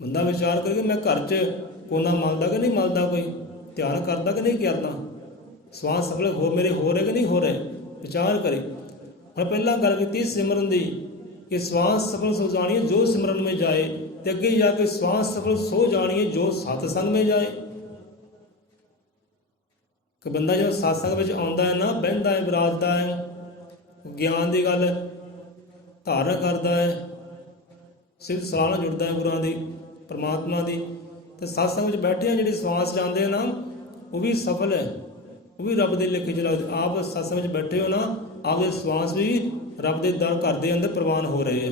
ਬੰਦਾ ਵਿਚਾਰ ਕਰਕੇ ਮੈਂ ਘਰ 'ਚ ਕੋਨਾ ਮਲਦਾ ਕਿ ਨਹੀਂ ਮਲਦਾ, ਕੋਈ ਧਿਆਨ ਕਰਦਾ ਕਿ ਨਹੀਂ ਕਰਦਾ, ਸਵਾਸ ਸਫਲ ਹੋ ਮੇਰੇ ਹੋ ਰਹੇ ਕਿ ਨਹੀਂ ਹੋ ਰਹੇ, ਵਿਚਾਰ ਕਰੇ। ਹੁਣ ਪਹਿਲਾਂ ਗੱਲ ਕੀਤੀ ਸਿਮਰਨ ਦੀ ਕਿ ਸਵਾਸ ਸਫਲ ਸੋ ਜਾਣੀਏ ਜੋ ਸਿਮਰਨ में ਜਾਏ, ਤੇ ਅੱਗੇ ਜਾ ਕੇ ਸਵਾਸ ਸਫਲ ਸੋ ਜਾਣੀਏ ਜੋ ਸਤਸੰਗ में ਜਾਏ। ਕਿ ਬੰਦਾ ਜਦੋਂ ਸਤਸੰਗ ਵਿੱਚ ਆਉਂਦਾ ਹੈ ਨਾ, ਬਹਿੰਦਾ ਹੈ, ਵਿਰਾਜਦਾ ਹੈ, ਗਿਆਨ ਦੀ ਗੱਲ ਧਾਰਨ ਕਰਦਾ ਹੈ, ਸਿੱਧ ਸਲਾਹ ਨਾਲ ਜੁੜਦਾ ਹੈ ਗੁਰਾਂ ਦੀ, ਪਰਮਾਤਮਾ ਦੀ, ਤੇ ਸਤਸੰਗ ਵਿੱਚ ਬੈਠਿਆਂ ਜਿਹੜੀ ਸਵਾਸ ਜਾਂਦੇ ਨਾ ਉਹ ਵੀ ਸਫਲ ਹੈ, ਉਹ ਵੀ ਰੱਬ ਦੇ ਲੇਖੇ 'ਚ ਲੱਗਦੇ। ਆਪ ਸਤਸੰਗ ਵਿੱਚ ਬੈਠੇ ਹੋ ਨਾ, ਆਪਦੇ ਸਵਾਸ ਵੀ ਰੱਬ ਦੇ ਦਰ ਘਰ ਦੇ ਅੰਦਰ ਪ੍ਰਵਾਨ ਹੋ ਰਹੇ ਆ।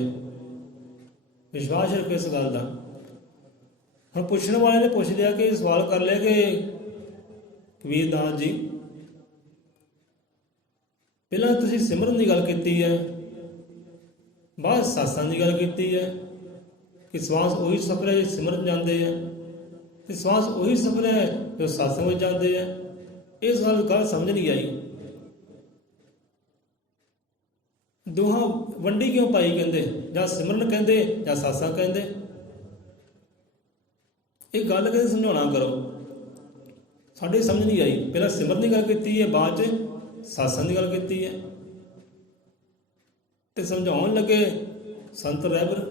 ਵਿਸ਼ਵਾਸ ਰੱਖੋ ਇਸ ਗੱਲ ਦਾ। ਹੁਣ ਪੁੱਛਣ ਵਾਲੇ ਨੇ ਪੁੱਛ ਲਿਆ ਕਿ ਸਵਾਲ ਕਰ ਲਿਆ ਕਿ ਕਬੀਰ ਦਾਸ ਜੀ, ਪਹਿਲਾਂ ਤੁਸੀਂ ਸਿਮਰਨ ਦੀ ਗੱਲ ਕੀਤੀ ਹੈ, ਬਾਅਦ ਸਤਸੰਗ ਦੀ ਗੱਲ ਕੀਤੀ ਹੈ ਕਿ ਸਵਾਸ ਉਹੀ ਸਫਲ ਹੈ ਸਿਮਰਨ ਜਾਂਦੇ ਆ, ਤੇ ਸਵਾਸ ਉਹੀ ਸਫਲ ਹੈ ਜੋ ਸਤਸੰਗ ਵਿੱਚ ਜਾਂਦੇ ਆ। ਇਸ ਗੱਲ ਸਮਝ ਨਹੀਂ ਆਈ। ਦੋਹਾਂ ਵੰਡੀ ਕਿਉਂ ਪਾਈ, ਕਹਿੰਦੇ ਜਾਂ ਸਿਮਰਨ ਕਹਿੰਦੇ ਜਾਂ ਸਤਸੰਗ ਕਹਿੰਦੇ। ਇਹ ਗੱਲ ਕਹਿੰਦੇ ਸਮਝਾਉਣਾ ਕਰੋ, ਸਾਡੀ ਸਮਝ ਨਹੀਂ ਆਈ। ਪਹਿਲਾਂ ਸਿਮਰਨ ਦੀ ਗੱਲ ਕੀਤੀ ਹੈ, ਬਾਅਦ 'ਚ ਸਤਸੰਗ ਦੀ ਗੱਲ ਕੀਤੀ ਹੈ, ਤੇ ਸਮਝਾਉਣ ਲੱਗੇ ਸੰਤ ਰਹਿਬਰ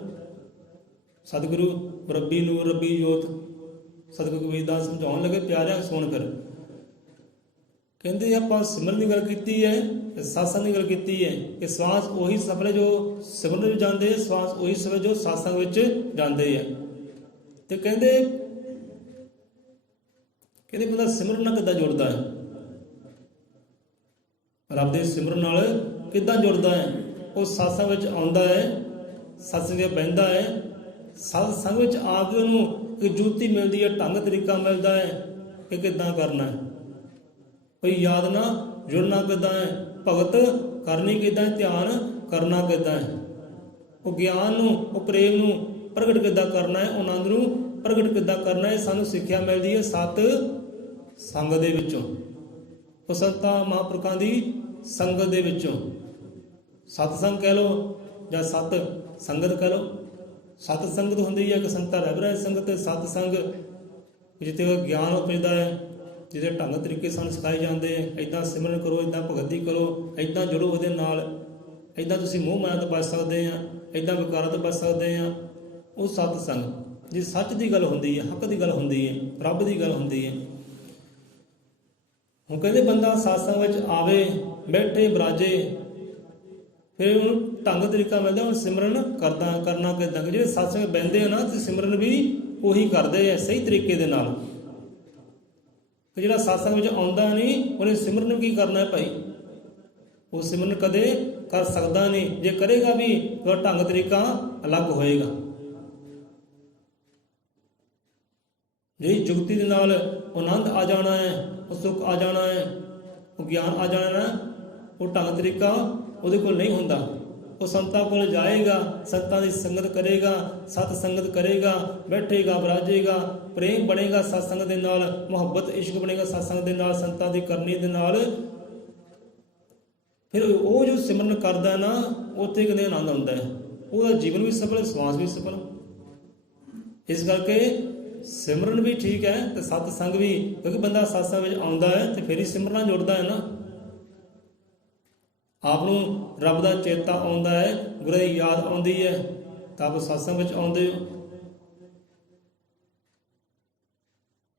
ਸਤਿਗੁਰੂ ਰੱਬੀ ਨੂਰ ਰੱਬੀ ਜੋਤ ਸਤਿਗੁਰੂ ਕਬੀਰ ਦਾਸ ਸਮਝਾਉਣ ਲੱਗੇ, ਪਿਆਰਿਆ ਸੁਣ ਕਰ, ਕਹਿੰਦੇ ਆਪਾਂ ਸਿਮਰਨ ਦੀ ਗੱਲ ਕੀਤੀ ਹੈ ਤੇ ਸਤਸੰਗ ਦੀ ਗੱਲ ਕੀਤੀ ਹੈ ਕਿ ਸਵਾਸ ਉਹੀ ਸਫਲ ਹੈ ਜੋ ਸਿਮਰਨ ਵਿੱਚ ਜਾਂਦੇ, ਸਵਾਸ ਉਹੀ ਸਫਲ ਜੋ ਸਤਸੰਗ ਵਿੱਚ ਜਾਂਦੇ ਆ। ਤੇ ਕਹਿੰਦੇ ਬੰਦਾ ਸਿਮਰਨ ਨਾਲ ਕਿੱਦਾਂ ਜੁੜਦਾ ਹੈ, ਰੱਬ ਦੇ ਸਿਮਰਨ ਨਾਲ ਕਿੱਦਾਂ ਜੁੜਦਾ ਹੈ। ਉਹ ਸਤਸੰਗ ਵਿੱਚ ਆਉਂਦਾ ਹੈ, ਸਤਸੰਗ ਵਿੱਚ ਬਹਿੰਦਾ ਹੈ, ਸਤਸੰਗ ਵਿੱਚ ਆ ਕੇ ਉਹਨੂੰ ਇੱਕ ਜੁਗਤੀ ਮਿਲਦੀ ਹੈ, ਢੰਗ ਤਰੀਕਾ ਮਿਲਦਾ ਹੈ ਕਿ ਕਿੱਦਾਂ ਕਰਨਾ ਹੈ, ਕੋਈ ਯਾਦ ਨਾ ਜੁੜਨਾ ਕਿੱਦਾਂ ਹੈ, ਭਗਤ ਕਰਨੀ ਕਿੱਦਾਂ ਹੈ, ਧਿਆਨ ਕਰਨਾ ਕਿੱਦਾਂ ਹੈ, ਉਹ ਗਿਆਨ ਨੂੰ, ਉਹ ਪ੍ਰੇਮ ਨੂੰ ਪ੍ਰਗਟ ਕਿੱਦਾਂ ਕਰਨਾ ਹੈ, ਉਹ ਆਨੰਦ ਨੂੰ ਪ੍ਰਗਟ ਕਿੱਦਾਂ ਕਰਨਾ ਹੈ। ਸਾਨੂੰ ਸਿੱਖਿਆ ਮਿਲਦੀ ਹੈ ਸਤ ਸੰਗ ਦੇ ਵਿੱਚੋਂ, ਉਹ ਸੰਤਾਂ ਮਹਾਂਪੁਰਖਾਂ ਦੀ ਸੰਗਤ ਦੇ ਵਿੱਚੋਂ। ਸਤਸੰਗ ਕਹਿ ਲਓ ਜਾਂ ਸਤ ਸੰਗਤ ਕਹਿ ਲਓ। ਸਤ ਸੰਗਤ ਹੁੰਦੀ ਹੈ ਇੱਕ ਸੰਤਾਂ ਰਹਿਬਰਾਂ ਦੀ ਸੰਗਤ, ਸਤਸੰਗ ਜਿੱਥੇ ਗਿਆਨ ਉਪਜਦਾ ਹੈ, ਜਿਹਦੇ ਢੰਗ ਤਰੀਕੇ ਸਾਨੂੰ ਸਿਖਾਏ ਜਾਂਦੇ ਆ, ਇੱਦਾਂ ਸਿਮਰਨ ਕਰੋ, ਇੱਦਾਂ ਭਗਤੀ ਕਰੋ, ਇੱਦਾਂ ਜੁੜੋ ਉਹਦੇ ਨਾਲ, ਇੱਦਾਂ ਤੁਸੀਂ ਮੋਹ ਮਾਇਆ ਤੋਂ ਬਚ ਸਕਦੇ ਆ, ਇੱਦਾਂ ਵਿਕਾਰਾਂ ਤੋਂ ਬਚ ਸਕਦੇ ਆ। ਉਹ ਸਤਸੰਗ ਜੇ ਸੱਚ ਦੀ ਗੱਲ ਹੁੰਦੀ ਹੈ, ਹੱਕ ਦੀ ਗੱਲ ਹੁੰਦੀ ਹੈ, ਰੱਬ ਦੀ ਗੱਲ ਹੁੰਦੀ ਹੈ। ਹੁਣ ਕਹਿੰਦੇ ਬੰਦਾ ਸਤਸੰਗ ਵਿੱਚ ਆਵੇ, ਬੈਠੇ ਵਿਰਾਜੇ, ਫਿਰ ਉਹਨੂੰ ਢੰਗ ਤਰੀਕਾ ਮਿਲਦਾ, ਹੁਣ ਸਿਮਰਨ ਕਰਨਾ ਕਿੱਦਾਂ। ਜਿਹੜੇ ਸਤਸੰਗ ਬਹਿੰਦੇ ਆ ਨਾ, ਤੇ ਸਿਮਰਨ ਵੀ ਉਹੀ ਕਰਦੇ ਆ ਸਹੀ ਤਰੀਕੇ ਦੇ ਨਾਲ। ਤੇ ਜਿਹੜਾ ਸਤਸੰਗ ਵਿੱਚ ਆਉਂਦਾ ਨਹੀਂ, ਉਹਨੇ ਸਿਮਰਨ ਕੀ ਕਰਨਾ ਹੈ ਭਾਈ, ਉਹ ਸਿਮਰਨ ਕਦੇ ਕਰ ਸਕਦਾ ਨਹੀਂ। ਜੇ ਕਰੇਗਾ ਵੀ ਤਾਂ ਢੰਗ ਤਰੀਕਾ ਅਲੱਗ ਹੋਏਗਾ। ਜੇ ਜੁਗਤੀ ਦੇ ਨਾਲ ਆਨੰਦ ਆ ਜਾਣਾ ਹੈ, ਉਹ ਸੁੱਖ ਆ ਜਾਣਾ ਹੈ, ਉਹ ਗਿਆਨ ਆ ਜਾਣਾ ਹੈ, ਉਹ ਢੰਗ ਤਰੀਕਾ ਉਹਦੇ ਕੋਲ ਨਹੀਂ ਹੁੰਦਾ। ਉਹ ਸੰਤਾਂ ਕੋਲ ਜਾਏਗਾ, ਸੰਤਾਂ ਦੀ ਸੰਗਤ ਕਰੇਗਾ, ਸਤ ਸੰਗਤ ਕਰੇਗਾ, ਬੈਠੇਗਾ, ਵਿਰਾਜੇਗਾ, ਪ੍ਰੇਮ ਬਣੇਗਾ ਸਤਸੰਗ ਦੇ ਨਾਲ, ਮੁਹੱਬਤ ਇਸ਼ਕ ਬਣੇਗਾ ਸਤਸੰਗ ਦੇ ਨਾਲ, ਸੰਤਾਂ ਦੀ ਕਰਨੀ ਦੇ ਨਾਲ। ਫਿਰ ਉਹ ਜੋ ਸਿਮਰਨ ਕਰਦਾ ਨਾ, ਉੱਥੇ ਕਿਤੇ ਆਨੰਦ ਆਉਂਦਾ ਹੈ, ਉਹਦਾ ਜੀਵਨ ਵੀ ਸਫਲ, ਸਵਾਸ ਵੀ ਸਫਲ। ਇਸ ਕਰਕੇ ਸਿਮਰਨ ਵੀ ਠੀਕ ਹੈ ਤੇ ਸਤਸੰਗ ਵੀ, ਕਿਉਂਕਿ ਬੰਦਾ ਸਤਸੰਗ ਵਿੱਚ ਆਉਂਦਾ ਹੈ ਤੇ ਫਿਰ ਹੀ ਸਿਮਰਨ ਨਾਲ ਜੁੜਦਾ ਹੈ ਨਾ। ਆਪ ਨੂੰ ਰੱਬ ਦਾ ਚੇਤਾ ਆਉਂਦਾ ਹੈ, ਗੁਰੂ ਦੀ ਯਾਦ ਆਉਂਦੀ ਹੈ, ਤਾਂ ਆਪ ਸਤਸੰਗ ਵਿੱਚ ਆਉਂਦੇ ਹੋ।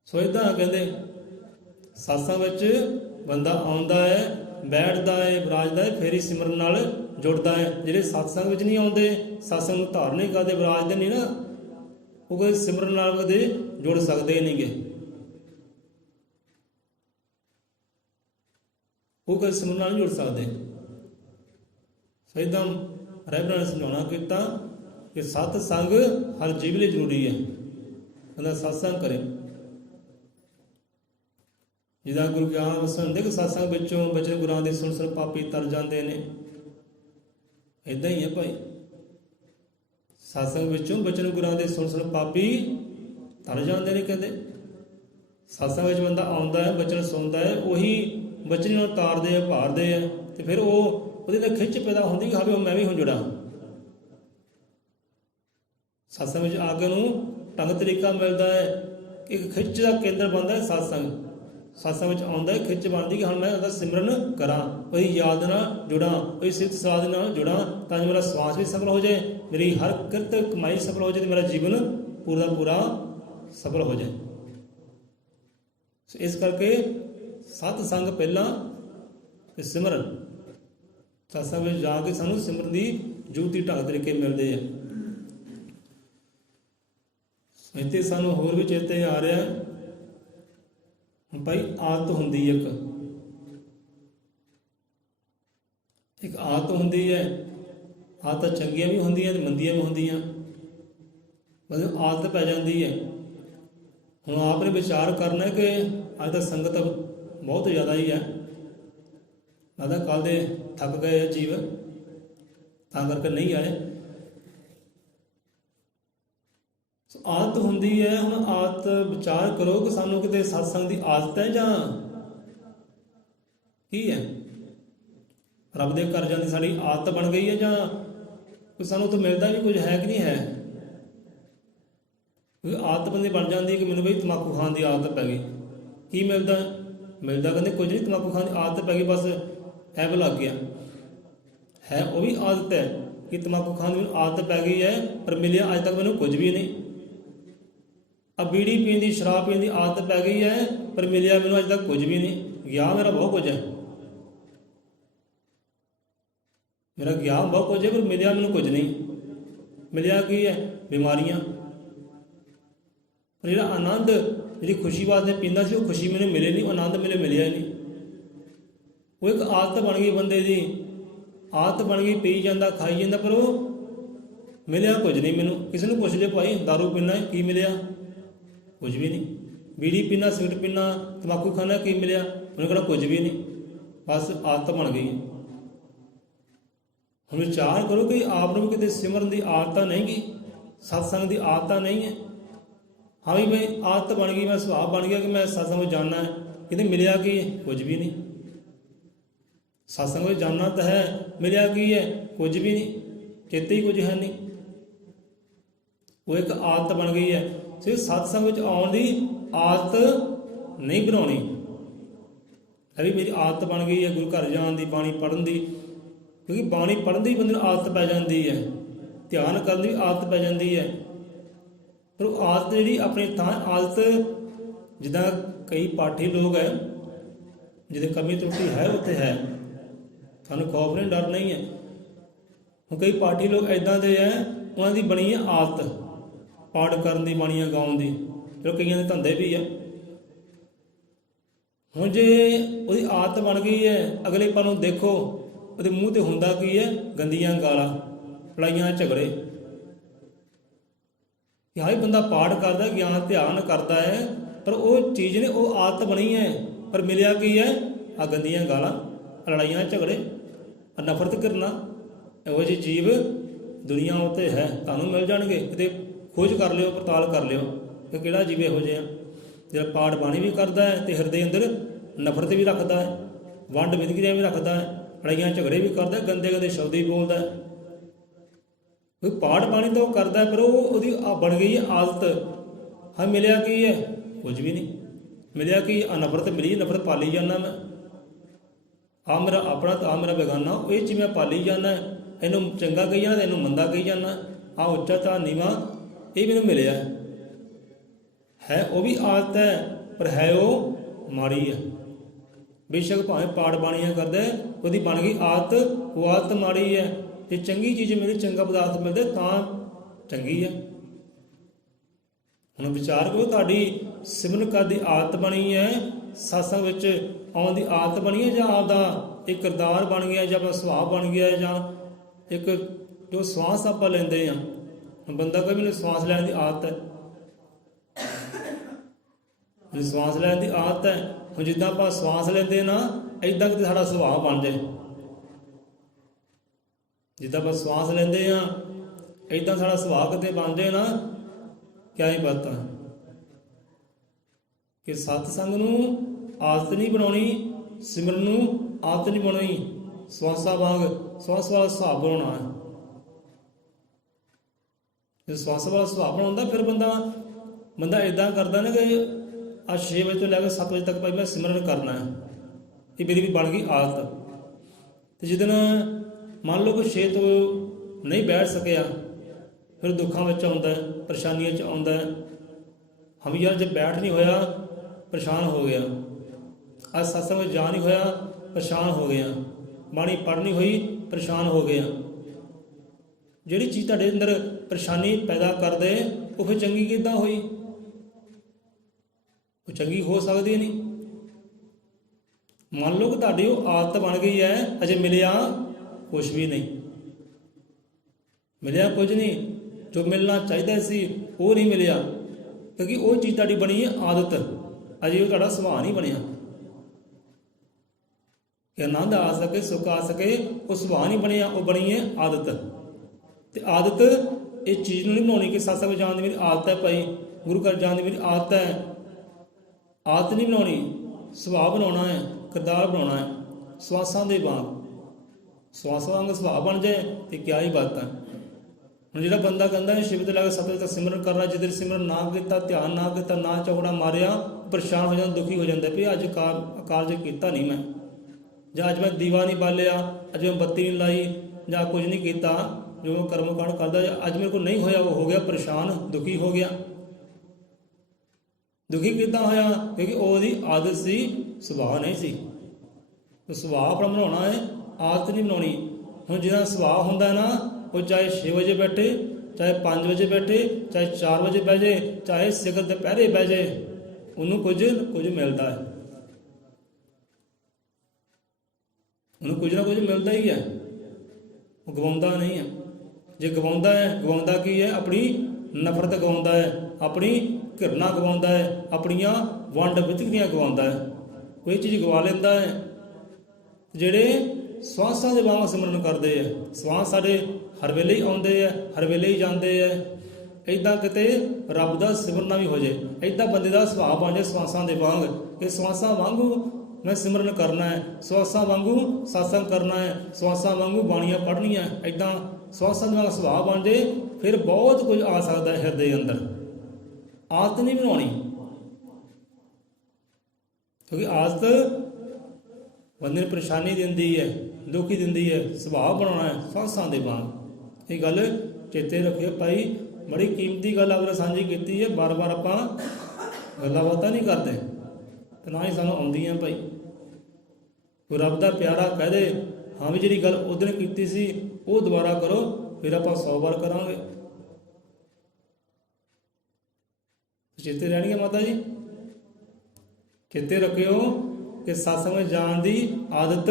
ਸੋ ਏਦਾਂ ਕਹਿੰਦੇ ਸਤਸੰਗ ਵਿੱਚ ਬੰਦਾ ਆਉਂਦਾ ਹੈ, ਬੈਠਦਾ ਹੈ, ਵਿਰਾਜਦਾ ਹੈ, ਫਿਰ ਹੀ ਸਿਮਰਨ ਨਾਲ ਜੁੜਦਾ ਹੈ। ਜਿਹੜੇ ਸਤਸੰਗ ਵਿੱਚ ਨਹੀਂ ਆਉਂਦੇ, ਸਤਸੰਗ ਨੂੰ ਧਾਰਨ ਨਹੀਂ ਕਰਦੇ, ਵਿਰਾਜਦੇ ਨਹੀਂ ਨਾ, ਉਹ ਕਦੇ ਸਿਮਰਨ ਨਾਲ ਕਦੇ ਜੁੜ ਸਕਦੇ ਨਹੀਂ ਗੇ। ਉਹ ਕਦੇ ਸਿਮਰਨ ਨਾਲ ਨਹੀਂ ਜੁੜ ਸਕਦੇ। ਸੋ ਏਦਾਂ ਰਹਿਬਰਾਂ ਨੇ ਸਮਝਾਉਣਾ ਕੀਤਾ ਕਿ ਸਤਸੰਗ ਹਰ ਜੀਵ ਲਈ ਜ਼ਰੂਰੀ ਹੈ, ਬੰਦਾ ਸਤਸੰਗ ਕਰੇ। ਜਿੱਦਾਂ ਗੁਰੂ ਗਿਆਨ ਵਸਣ ਦੇ ਸਤਸੰਗ ਵਿੱਚੋਂ ਬਚਨ ਗੁਰਾਂ ਦੇ ਸੁਣ ਪਾਪੀ ਤਰ ਜਾਂਦੇ ਨੇ, ਇੱਦਾਂ ਹੀ ਹੈ ਭਾਈ। ਸਤਸੰਗ ਵਿੱਚੋਂ ਬਚਨ ਗੁਰਾਂ ਦੇ ਸੁਣ ਪਾਪੀ ਤਰ ਜਾਂਦੇ ਨੇ। ਕਹਿੰਦੇ ਸਤਸੰਗ ਵਿੱਚ ਬੰਦਾ ਆਉਂਦਾ ਹੈ, ਬਚਨ ਸੁਣਦਾ ਹੈ, ਉਹੀ ਬਚਨ ਨੂੰ ਤਾਰਦੇ ਆ, ਭਾਰਦੇ ਆ, ਤੇ ਫਿਰ ਉਹਦੇ ਨਾਲ ਖਿੱਚ ਪੈਦਾ ਹੁੰਦੀ ਕਿ ਹਾਂ ਵੀ ਮੈਂ ਵੀ ਹੁਣ ਜੁੜਾਂ। ਸਤਸੰਗ ਵਿੱਚ ਆ ਕੇ ਉਹਨੂੰ ਢੰਗ ਤਰੀਕਾ ਮਿਲਦਾ ਹੈ, ਇੱਕ ਖਿੱਚ ਦਾ ਕੇਂਦਰ ਬਣਦਾ ਹੈ ਸਤਸੰਗ। ਸਤਸੰਗ ਵਿੱਚ ਆਉਂਦਾ ਹੈ, ਖਿੱਚ ਬਣਦੀ ਕਿ ਹੁਣ ਮੈਂ ਉਹਦਾ ਸਿਮਰਨ ਕਰਾਂ, ਉਹਦੀ ਯਾਦ ਨਾਲ ਜੁੜਾਂ, ਉਹਦੀ ਸਿਫਤ ਸਲਾਹ ਨਾਲ ਜੁੜਾਂ, ਤਾਂ ਜੋ ਮੇਰਾ ਸਵਾਸ ਵੀ ਸਫਲ ਹੋ ਜਾਏ, ਮੇਰੀ ਹਰ ਕਿਰਤ ਕਮਾਈ ਸਫਲ ਹੋ ਜਾਏ, ਅਤੇ ਮੇਰਾ ਜੀਵਨ ਪੂਰਾ ਦਾ ਪੂਰਾ ਸਫਲ ਹੋ ਜਾਏ। ਇਸ ਕਰਕੇ ਸਤਸੰਗ ਪਹਿਲਾਂ ਤੇ ਸਿਮਰਨ। ਸਤਸੰਗ ਵਿੱਚ ਜਾ ਕੇ ਸਾਨੂੰ ਸਿਮਰਨ ਦੀ ਜੁਗਤੀ ਢੰਗ ਤਰੀਕੇ ਮਿਲਦੇ ਆ। ਇੱਥੇ ਸਾਨੂੰ ਹੋਰ ਵੀ ਚੇਤੇ ਆ ਰਿਹਾ ਭਾਈ, ਆਦਤ ਹੁੰਦੀ ਇੱਕ ਆਦਤ ਹੁੰਦੀ ਹੈ। ਆਦਤਾਂ ਚੰਗੀਆਂ ਵੀ ਹੁੰਦੀਆਂ ਤੇ ਮੰਦੀਆਂ ਵੀ ਹੁੰਦੀਆਂ, ਮਤਲਬ ਆਦਤ ਪੈ ਜਾਂਦੀ ਹੈ। ਹੁਣ ਆਪ ਨੇ ਵਿਚਾਰ ਕਰਨਾ ਕਿ ਅੱਜ ਤਾਂ ਸੰਗਤ ਬਹੁਤ ਜ਼ਿਆਦਾ ਹੀ ਹੈ, ਲੱਗਦਾ ਕੱਲ੍ਹ ਦੇ ਥੱਕ ਗਏ ਆ ਜੀਵ, ਤਾਂ ਕਰਕੇ ਨਹੀਂ ਆਏ। ਆਦਤ ਹੁੰਦੀ ਹੈ। ਹੁਣ ਆਦਤ ਵਿਚਾਰ ਕਰੋ ਕਿ ਸਾਨੂੰ ਕਿਤੇ ਸਤਸੰਗ ਦੀ ਆਦਤ ਹੈ ਜਾਂ ਕੀ ਹੈ। ਰੱਬ ਦੇ ਘਰ ਜਾਂਦੀ ਸਾਡੀ ਆਦਤ ਬਣ ਗਈ ਹੈ, ਜਾਂ ਕੋਈ ਸਾਨੂੰ ਤਾਂ ਮਿਲਦਾ ਵੀ ਕੁਝ ਹੈ ਕਿ ਨਹੀਂ ਹੈ। ਕੋਈ ਆਦਤ ਬੰਦੇ ਬਣ ਜਾਂਦੀ ਕਿ ਮੈਨੂੰ ਬਈ ਤੰਬਾਕੂ ਖਾਣ ਦੀ ਆਦਤ ਪੈ ਗਈ। ਕੀ ਮਿਲਦਾ? ਕਹਿੰਦੇ ਕੁਝ ਨਹੀਂ, ਤੰਬਾਕੂ ਖਾਣ ਦੀ ਆਦਤ ਪੈ ਗਈ, ਬਸ ਐਬ ਲੱਗ ਗਿਆ ਹੈ। ਉਹ ਵੀ ਆਦਤ ਹੈ ਕਿ ਤੰਬਾਕੂ ਖਾਣ ਦੀ ਮੈਨੂੰ ਆਦਤ ਪੈ ਗਈ ਹੈ, ਪਰ ਮਿਲਿਆ ਅੱਜ ਤੱਕ ਮੈਨੂੰ ਕੁਝ ਵੀ ਨਹੀਂ। ਬੀੜੀ ਪੀਣ ਦੀ, ਸ਼ਰਾਬ ਪੀਣ ਦੀ ਆਦਤ ਪੈ ਗਈ ਹੈ, ਪਰ ਮਿਲਿਆ ਮੈਨੂੰ ਅੱਜ ਤੱਕ ਕੁਝ ਵੀ ਨਹੀਂ। ਗਿਆ ਮੇਰਾ ਬਹੁਤ ਕੁਝ ਹੈ, ਮੇਰਾ ਗਿਆ ਬਹੁਤ ਕੁਝ ਹੈ, ਪਰ ਮਿਲਿਆ ਮੈਨੂੰ ਕੁਝ ਨਹੀਂ। ਮਿਲਿਆ ਕੀ ਹੈ? ਬਿਮਾਰੀਆਂ। ਪਰ ਜਿਹੜਾ ਆਨੰਦ, ਜਿਹੜੀ ਖੁਸ਼ੀ ਵਾਸਤੇ ਪੀਂਦਾ ਸੀ, ਉਹ ਖੁਸ਼ੀ ਮੈਨੂੰ ਮਿਲੇ ਨਹੀਂ, ਉਹ ਆਨੰਦ ਮੈਨੂੰ ਮਿਲਿਆ ਹੀ ਨਹੀਂ। ਉਹ ਇੱਕ ਆਦਤ ਬਣ ਗਈ ਬੰਦੇ ਦੀ, ਆਦਤ ਬਣ ਗਈ, ਪੀ ਜਾਂਦਾ, ਖਾਈ ਜਾਂਦਾ, ਪਰ ਉਹ ਮਿਲਿਆ ਕੁਝ ਨਹੀਂ ਮੈਨੂੰ। ਕਿਸੇ ਨੂੰ ਪੁੱਛ ਲਿਓ ਭਾਈ ਦਾਰੂ ਪੀਣਾ ਕੀ ਮਿਲਿਆ? ਕੁਝ ਵੀ ਨਹੀਂ। ਬੀੜੀ ਪੀਣਾ, ਸਿਗਰਟ ਪੀਣਾ, ਤੰਬਾਕੂ ਖਾਣਾ, ਕੀ ਮਿਲਿਆ? ਉਹਨੇ ਕਿਹੜਾ ਕੁਝ ਵੀ ਨਹੀਂ, ਬਸ ਆਦਤ ਬਣ ਗਈ। ਹੁਣ ਵਿਚਾਰ ਕਰੋ ਕਿ ਆਪ ਨੂੰ ਵੀ ਕਿਤੇ ਸਿਮਰਨ ਦੀ ਆਦਤ ਨਹੀਂ ਗੀ, ਸਤਸੰਗ ਦੀ ਆਦਤ ਨਹੀਂ ਹੈ। ਹਾਂ ਵੀ ਮੈਂ ਆਦਤ ਬਣ ਗਈ, ਮੈਂ ਸੁਭਾਅ ਬਣ ਗਿਆ ਕਿ ਮੈਂ ਸਤਸੰਗ ਵਿੱਚ ਜਾਣਾ ਹੈ, ਕਿਤੇ ਮਿਲਿਆ ਕੀ ਹੈ? ਕੁਝ ਵੀ ਨਹੀਂ। ਸਤਸੰਗ ਵਿੱਚ ਜਾਣਾ ਤਾਂ ਹੈ, ਮਿਲਿਆ ਕੀ ਹੈ? ਕੁਝ ਵੀ ਨਹੀਂ, ਚੇਤੇ ਹੀ ਕੁਝ ਹੈ ਨਹੀਂ। ਉਹ ਇੱਕ ਆਦਤ ਬਣ ਗਈ ਹੈ। ਸਿਰਫ ਸਤਸੰਗ ਵਿੱਚ ਆਉਣ ਦੀ ਆਦਤ ਨਹੀਂ ਬਣਾਉਣੀ। ਇਹ ਵੀ ਮੇਰੀ ਆਦਤ ਬਣ ਗਈ ਹੈ ਗੁਰੂ ਘਰ ਜਾਣ ਦੀ, ਬਾਣੀ ਪੜ੍ਹਨ ਦੀ, ਕਿਉਂਕਿ ਬਾਣੀ ਪੜ੍ਹਨ ਦੀ ਬੰਦੇ ਨੂੰ ਆਦਤ ਪੈ ਜਾਂਦੀ ਹੈ, ਧਿਆਨ ਕਰਨ ਦੀ ਆਦਤ ਪੈ ਜਾਂਦੀ ਹੈ। ਪਰ ਉਹ ਆਦਤ ਜਿਹੜੀ ਆਪਣੀ ਥਾਂ ਆਦਤ, ਜਿੱਦਾਂ ਕਈ ਪਾਠੀ ਲੋਕ ਹੈ, ਜਿਹਦੇ ਕਮੀ ਤਰੁੱਟੀ ਹੈ ਉੱਥੇ ਹੈ, ਸਾਨੂੰ ਖੌਫ ਨਹੀਂ, ਡਰ ਨਹੀਂ ਹੈ। ਹੁਣ ਕਈ ਪਾਠੀ ਲੋਕ ਇੱਦਾਂ ਦੇ ਹੈ, ਉਹਨਾਂ ਦੀ ਬਣੀ ਹੈ ਆਦਤ ਪਾਠ ਕਰਨ ਦੀ, ਬਾਣੀਆਂ ਗਾਉਣ ਦੀ, ਚਲੋ ਕਈਆਂ ਦੇ ਧੰਦੇ ਵੀ ਆ। ਹੁਣ ਜੇ ਉਹਦੀ ਆਦਤ ਬਣ ਗਈ ਹੈ, ਅਗਲੇ ਪਲ ਨੂੰ ਦੇਖੋ ਉਹਦੇ ਮੂੰਹ 'ਤੇ ਹੁੰਦਾ ਕੀ ਹੈ? ਗੰਦੀਆਂ ਗਾਲਾਂ, ਲੜਾਈਆਂ, ਝਗੜੇ। ਕਿ ਹਾਂ ਬੰਦਾ ਪਾਠ ਕਰਦਾ, ਗਿਆਨ ਧਿਆਨ ਕਰਦਾ ਹੈ, ਪਰ ਉਹ ਚੀਜ਼ ਨੇ, ਉਹ ਆਦਤ ਬਣੀ ਹੈ, ਪਰ ਮਿਲਿਆ ਕੀ ਹੈ? ਆ ਗੰਦੀਆਂ ਗਾਲਾਂ, ਲੜਾਈਆਂ, ਝਗੜੇ, ਨਫ਼ਰਤ ਕਰਨਾ। ਇਹੋ ਜਿਹੀ ਜੀਵ ਦੁਨੀਆ ਉੱਤੇ ਹੈ, ਤੁਹਾਨੂੰ ਮਿਲ ਜਾਣਗੇ। ਕਿਤੇ ਖੋਜ ਕਰ ਲਿਓ, ਪੜਤਾਲ ਕਰ ਲਿਓ ਕਿ ਕਿਹੜਾ ਜੀਵ ਇਹੋ ਜਿਹਾ ਜਿਹੜਾ ਪਾਠ ਬਾਣੀ ਵੀ ਕਰਦਾ ਹੈ ਅਤੇ ਹਿਰਦੇ ਅੰਦਰ ਨਫ਼ਰਤ ਵੀ ਰੱਖਦਾ ਹੈ, ਵੰਡ ਵਿਤਕਰਿਆ ਵੀ ਰੱਖਦਾ ਹੈ, ਲੜਾਈਆਂ ਝਗੜੇ ਵੀ ਕਰਦਾ, ਗੰਦੇ ਗੰਦੇ ਸ਼ਬਦ ਵੀ ਬੋਲਦਾ ਹੈ। ਕੋਈ ਪਾਠ ਬਾਣੀ ਤਾਂ ਉਹ ਕਰਦਾ, ਪਰ ਉਹ ਉਹਦੀ ਬਣ ਗਈ ਹੈ ਆਦਤ। ਹਾਂ ਮਿਲਿਆ ਕੀ ਹੈ? ਕੁਝ ਵੀ ਨਹੀਂ। ਮਿਲਿਆ ਕੀ? ਨਫ਼ਰਤ ਮਿਲੀ, ਨਫ਼ਰਤ ਪਾਲੀ ਜਾਂਦਾ ਮੈਂ। ਆ ਮੇਰਾ ਆਪਣਾ ਤਾਂ ਆ ਮੇਰਾ ਬੇਗਾਨਾ, ਇਹ 'ਚ ਮੈਂ ਪਾਲੀ ਜਾਂਦਾ, ਇਹਨੂੰ ਚੰਗਾ ਕਹੀ ਜਾਂਦਾ, ਇਹਨੂੰ ਮੰਦਾ ਕਹੀ ਜਾਂਦਾ, ਆ ਉੱਚਾ ਤਾਂ ਨੀਵਾਂ, ਇਹ ਮੈਨੂੰ ਮਿਲਿਆ ਹੈ। ਉਹ ਵੀ ਆਦਤ ਹੈ, ਪਰ ਹੈ ਉਹ ਮਾੜੀ ਹੈ। ਬੇਸ਼ੱਕ ਭਾਵੇਂ ਪਾਠ ਬਾਣੀਆਂ ਕਰਦਾ, ਉਹਦੀ ਬਣ ਗਈ ਆਦਤ, ਉਹ ਆਦਤ ਮਾੜੀ ਹੈ। ਜੇ ਚੰਗੀ ਚੀਜ਼ ਮਿਲੇ, ਚੰਗਾ ਪਦਾਰਥ ਮਿਲਦੇ ਤਾਂ ਚੰਗੀ ਹੈ। ਹੁਣ ਵਿਚਾਰ ਕਰੋ, ਤੁਹਾਡੀ ਸਿਮਰਨ ਕਰਨ ਦੀ ਆਦਤ ਬਣੀ ਹੈ, ਸਤਸੰਗ ਵਿੱਚ ਆਉਣ ਦੀ ਆਦਤ ਬਣੀ ਹੈ, ਜਾਂ ਆਪਦਾ ਇੱਕ ਕਿਰਦਾਰ ਬਣ ਗਿਆ, ਜਾਂ ਆਪਣਾ ਸੁਭਾਅ ਬਣ ਗਿਆ, ਜਾਂ ਇੱਕ ਜੋ ਸਵਾਸ ਆਪਾਂ ਲੈਂਦੇ ਹਾਂ। ਹੁਣ ਬੰਦਾ ਕੋਈ ਮੈਨੂੰ ਸਵਾਸ ਲੈਣ ਦੀ ਆਦਤ ਹੈ, ਮੈਨੂੰ ਸਵਾਸ ਲੈਣ ਦੀ ਆਦਤ ਹੈ। ਹੁਣ ਜਿੱਦਾਂ ਆਪਾਂ ਸਵਾਸ ਲੈਂਦੇ ਨਾ, ਇੱਦਾਂ ਕਿਤੇ ਸਾਡਾ ਸੁਭਾਅ ਬਣ ਜਾਏ। ਜਿੱਦਾਂ ਆਪਾਂ ਸਵਾਸ ਲੈਂਦੇ ਹਾਂ, ਇੱਦਾਂ ਸਾਡਾ ਸੁਭਾਅ ਕਿਤੇ ਬਣ ਜਾਏ ਨਾ, ਕਿਆ ਹੀ ਪਤਾ। ਕਿ ਸਤਸੰਗ ਨੂੰ ਆਦਤ ਨਹੀਂ ਬਣਾਉਣੀ, ਸਿਮਰਨ ਨੂੰ ਆਦਤ ਨਹੀਂ ਬਣਾਉਣੀ, ਸਵਾਸਾਂ ਵਾਂਗ ਸਵਾਸ ਵਾਲਾ ਹਿਸਾਬ ਬਣਾਉਣਾ ਹੈ। ਜੇ ਸਵਾਸ ਵਾਲਾ ਹਿਸਾਬ ਬਣਾਉਂਦਾ ਫਿਰ ਬੰਦਾ ਇਦਾਂ ਕਰਦਾ ਨਾ ਕਿ ਆ 6 ਵਜੇ ਤੋਂ ਲੈ ਕੇ 7 ਵਜੇ ਤੱਕ ਭਾਈ ਮੈਂ ਸਿਮਰਨ ਕਰਨਾ ਹੈ, ਇਹ ਮੇਰੀ ਵੀ ਬਣ ਗਈ ਆਦਤ। ਤੇ ਜਿੱਦਣ ਮੰਨ ਲਓ ਕਿ 6 ਤੋਂ ਨਹੀਂ ਬੈਠ ਸਕਿਆ, ਫਿਰ ਦੁੱਖਾਂ ਵਿੱਚ ਆਉਂਦਾ, ਪਰੇਸ਼ਾਨੀਆਂ 'ਚ ਆਉਂਦਾ, ਹਮ ਯਾਰ ਜਦ ਬੈਠ ਨਹੀਂ ਹੋਇਆ ਪਰੇਸ਼ਾਨ ਹੋ ਗਿਆ, ਅੱਜ ਸਤਸੰਗ ਵਿੱਚ ਜਾ ਨਹੀਂ ਹੋਇਆ ਪਰੇਸ਼ਾਨ ਹੋ ਗਿਆ, ਬਾਣੀ ਪੜ੍ਹ ਨਹੀਂ ਹੋਈ ਪਰੇਸ਼ਾਨ ਹੋ ਗਿਆ। ਜਿਹੜੀ ਚੀਜ਼ ਤੁਹਾਡੇ ਅੰਦਰ ਪਰੇਸ਼ਾਨੀ ਪੈਦਾ ਕਰਦੇ ਉਹ ਫਿਰ ਚੰਗੀ ਕਿੱਦਾਂ ਹੋਈ? ਉਹ ਚੰਗੀ ਹੋ ਸਕਦੀ ਨਹੀਂ। ਮੰਨ ਲਓ ਕਿ ਤੁਹਾਡੀ ਉਹ ਆਦਤ ਬਣ ਗਈ ਹੈ, ਅਜੇ ਮਿਲਿਆ ਕੁਛ ਵੀ ਨਹੀਂ, ਮਿਲਿਆ ਕੁਝ ਨਹੀਂ, ਜੋ ਮਿਲਣਾ ਚਾਹੀਦਾ ਸੀ ਉਹ ਨਹੀਂ ਮਿਲਿਆ, ਕਿਉਂਕਿ ਉਹ ਚੀਜ਼ ਤੁਹਾਡੀ ਬਣੀ ਹੈ ਆਦਤ, ਅਜੇ ਉਹ ਤੁਹਾਡਾ ਸੁਭਾਅ ਨਹੀਂ ਬਣਿਆ ਕਿ ਆਨੰਦ ਆ ਸਕੇ, ਸੁੱਖ ਆ ਸਕੇ, ਉਹ ਸੁਭਾਅ ਨਹੀਂ ਬਣਿਆ, ਉਹ ਬਣੀ ਹੈ ਆਦਤ। ਤੇ ਆਦਤ ਇਹ ਚੀਜ਼ ਨੂੰ ਨਹੀਂ ਬਣਾਉਣੀ ਕਿ ਸਤਸੰਗ ਜਾਣ ਦੀ ਮੇਰੀ ਆਦਤ ਹੈ, ਭਾਈ ਗੁਰੂ ਘਰ ਜਾਣ ਦੀ ਮੇਰੀ ਆਦਤ ਹੈ, ਆਦਤ ਨਹੀਂ ਬਣਾਉਣੀ, ਸੁਭਾਅ ਬਣਾਉਣਾ ਹੈ, ਕਿਰਦਾਰ ਬਣਾਉਣਾ ਹੈ। ਸਵਾਸਾਂ ਦੇ ਵਾਂਗ, ਸਵਾਸਾਂ ਵਾਂਗ ਸੁਭਾਅ ਬਣ ਜਾਏ ਤੇ ਕਿਆ ਹੀ ਬਾਤ ਹੈ। ਹੁਣ ਜਿਹੜਾ ਬੰਦਾ ਕਹਿੰਦਾ ਹੈ ਸ਼ਿਵ ਤੋਂ ਲੈ ਕੇ 7 ਵਜੇ ਤੱਕ ਸਿਮਰਨ ਕਰਨਾ, ਜਿੱਦਣ ਸਿਮਰਨ ਨਾ ਕੀਤਾ, ਧਿਆਨ ਨਾ ਕੀਤਾ, ਨਾ ਚੌਕੜਾ ਮਾਰਿਆ, ਪਰੇਸ਼ਾਨ ਹੋ ਜਾਂਦਾ, ਦੁਖੀ ਹੋ ਜਾਂਦਾ ਵੀ ਅੱਜ ਕਾਰਜ ਕੀਤਾ ਨਹੀਂ ਮੈਂ, ਜਾਂ ਅੱਜ ਮੈਂ ਦੀਵਾ ਨਹੀਂ ਬਾਲਿਆ, ਅੱਜ ਮੈਂ ਬੱਤੀ ਨਹੀਂ ਲਾਈ, ਜਾਂ ਕੁਝ ਨਹੀਂ ਕੀਤਾ ਜੋ ਮੈਂ ਕਰਮ ਕਾਂਡ ਕਰਦਾ, ਅੱਜ ਮੇਰੇ ਕੋਲ ਨਹੀਂ ਹੋਇਆ, ਉਹ ਹੋ ਗਿਆ ਪਰੇਸ਼ਾਨ, ਦੁਖੀ ਹੋ ਗਿਆ। ਦੁਖੀ ਕਿੱਦਾਂ ਹੋਇਆ? ਕਿਉਂਕਿ ਉਹਦੀ ਆਦਤ ਸੀ, ਸੁਭਾਅ ਨਹੀਂ ਸੀ। ਸੁਭਾਅ ਆਪਣਾ ਬਣਾਉਣਾ ਹੈ, ਆਦਤ ਨਹੀਂ ਬਣਾਉਣੀ। ਹੁਣ ਜਿਹਦਾ ਸੁਭਾਅ ਹੁੰਦਾ ਨਾ, ਉਹ ਚਾਹੇ 6 ਵਜੇ ਬੈਠੇ, ਚਾਹੇ 5 ਵਜੇ ਬੈਠੇ, ਚਾਹੇ 4 ਵਜੇ ਬਹਿ ਜਾਏ, ਚਾਹੇ ਸਿਖਰ ਦੁਪਹਿਰੇ ਬਹਿ ਜਾਏ, ਉਹਨੂੰ ਕੁਝ ਮਿਲਦਾ ਹੈ, ਉਹਨੂੰ ਕੁਝ ਨਾ ਕੁਝ ਮਿਲਦਾ ਹੀ ਹੈ, ਉਹ ਗਵਾਉਂਦਾ ਨਹੀਂ ਹੈ। ਜੇ ਗਵਾਉਂਦਾ ਹੈ, ਗਵਾਉਂਦਾ ਕੀ ਹੈ? ਆਪਣੀ ਨਫ਼ਰਤ ਗਵਾਉਂਦਾ ਹੈ, ਆਪਣੀ ਘਿਰਨਾ ਗਵਾਉਂਦਾ ਹੈ, ਆਪਣੀਆਂ ਵੰਡ ਵਿਚਕਦੀਆਂ ਗਵਾਉਂਦਾ ਹੈ, ਕੋਈ ਚੀਜ਼ ਗਵਾ ਲੈਂਦਾ ਹੈ। ਜਿਹੜੇ ਸਵਾਸਾਂ ਦੇ ਵਾਂਗ ਸਿਮਰਨ ਕਰਦੇ ਆ, ਸਵਾਸ ਸਾਡੇ ਹਰ ਵੇਲੇ ਹੀ ਆਉਂਦੇ ਆ, ਹਰ ਵੇਲੇ ਹੀ ਜਾਂਦੇ ਆ, ਇੱਦਾਂ ਕਿਤੇ ਰੱਬ ਦਾ ਸਿਮਰਨਾ ਵੀ ਹੋ ਜਾਏ, ਇੱਦਾਂ ਬੰਦੇ ਦਾ ਸੁਭਾਅ ਬਣ ਜਾਏ ਸਵਾਸਾਂ ਦੇ ਵਾਂਗ ਕਿ ਸਵਾਸਾਂ ਵਾਂਗੂ ਮੈਂ ਸਿਮਰਨ ਕਰਨਾ ਹੈ, ਸਵਾਸਾਂ ਵਾਂਗੂ ਸਤਸੰਗ ਕਰਨਾ ਹੈ, ਸਵਾਸਾਂ ਵਾਂਗੂ ਬਾਣੀਆਂ ਪੜ੍ਹਨੀਆਂ, ਇੱਦਾਂ ਸਵਾਸਾਂ ਦੇ ਵਾਂਗ ਸੁਭਾਅ ਬਣ ਜਾਏ, ਫਿਰ ਬਹੁਤ ਕੁਝ ਆ ਸਕਦਾ ਹੈ ਹਿਰਦੇ ਅੰਦਰ। ਆਦਤ ਨਹੀਂ ਬਣਾਉਣੀ, ਕਿਉਂਕਿ ਆਦਤ ਬੰਦੇ ਨੂੰ ਪਰੇਸ਼ਾਨੀ ਦਿੰਦੀ ਹੈ, ਦੁਖੀ ਦਿੰਦੀ ਹੈ। ਸੁਭਾਅ ਬਣਾਉਣਾ ਹੈ ਸਵਾਸਾਂ ਦੇ ਵਾਂਗ। ਇਹ ਗੱਲ ਚੇਤੇ ਰੱਖਿਓ ਭਾਈ, ਬੜੀ ਕੀਮਤੀ ਗੱਲ ਆਪ ਸਾਂਝੀ ਕੀਤੀ ਹੈ। ਬਾਰ-ਬਾਰ ਆਪਾਂ ਗੱਲਾਂ ਬਾਤਾਂ ਨਹੀਂ ਕਰਦੇ ਤੇ ਨਾ ਹੀ ਸਾਨੂੰ ਆਉਂਦੀਆਂ ਭਾਈ। ਕੋਈ ਰੱਬ ਦਾ ਪਿਆਰਾ ਕਹਿ ਦੇ ਹਾਂ ਵੀ ਜਿਹੜੀ ਗੱਲ ਉਸ ਦਿਨ ਕੀਤੀ ਸੀ ਉਹ ਦੁਬਾਰਾ ਕਰੋ, ਫਿਰ ਆਪਾਂ 100 ਵਾਰ ਕਰਾਂਗੇ। ਚੇਤੇ ਰਹਿਣਗੇ ਮਾਤਾ ਜੀ, ਚੇਤੇ ਰੱਖਿਓ ਕਿ ਸਤਸੰਗ ਵਿੱਚ ਜਾਣ ਦੀ ਆਦਤ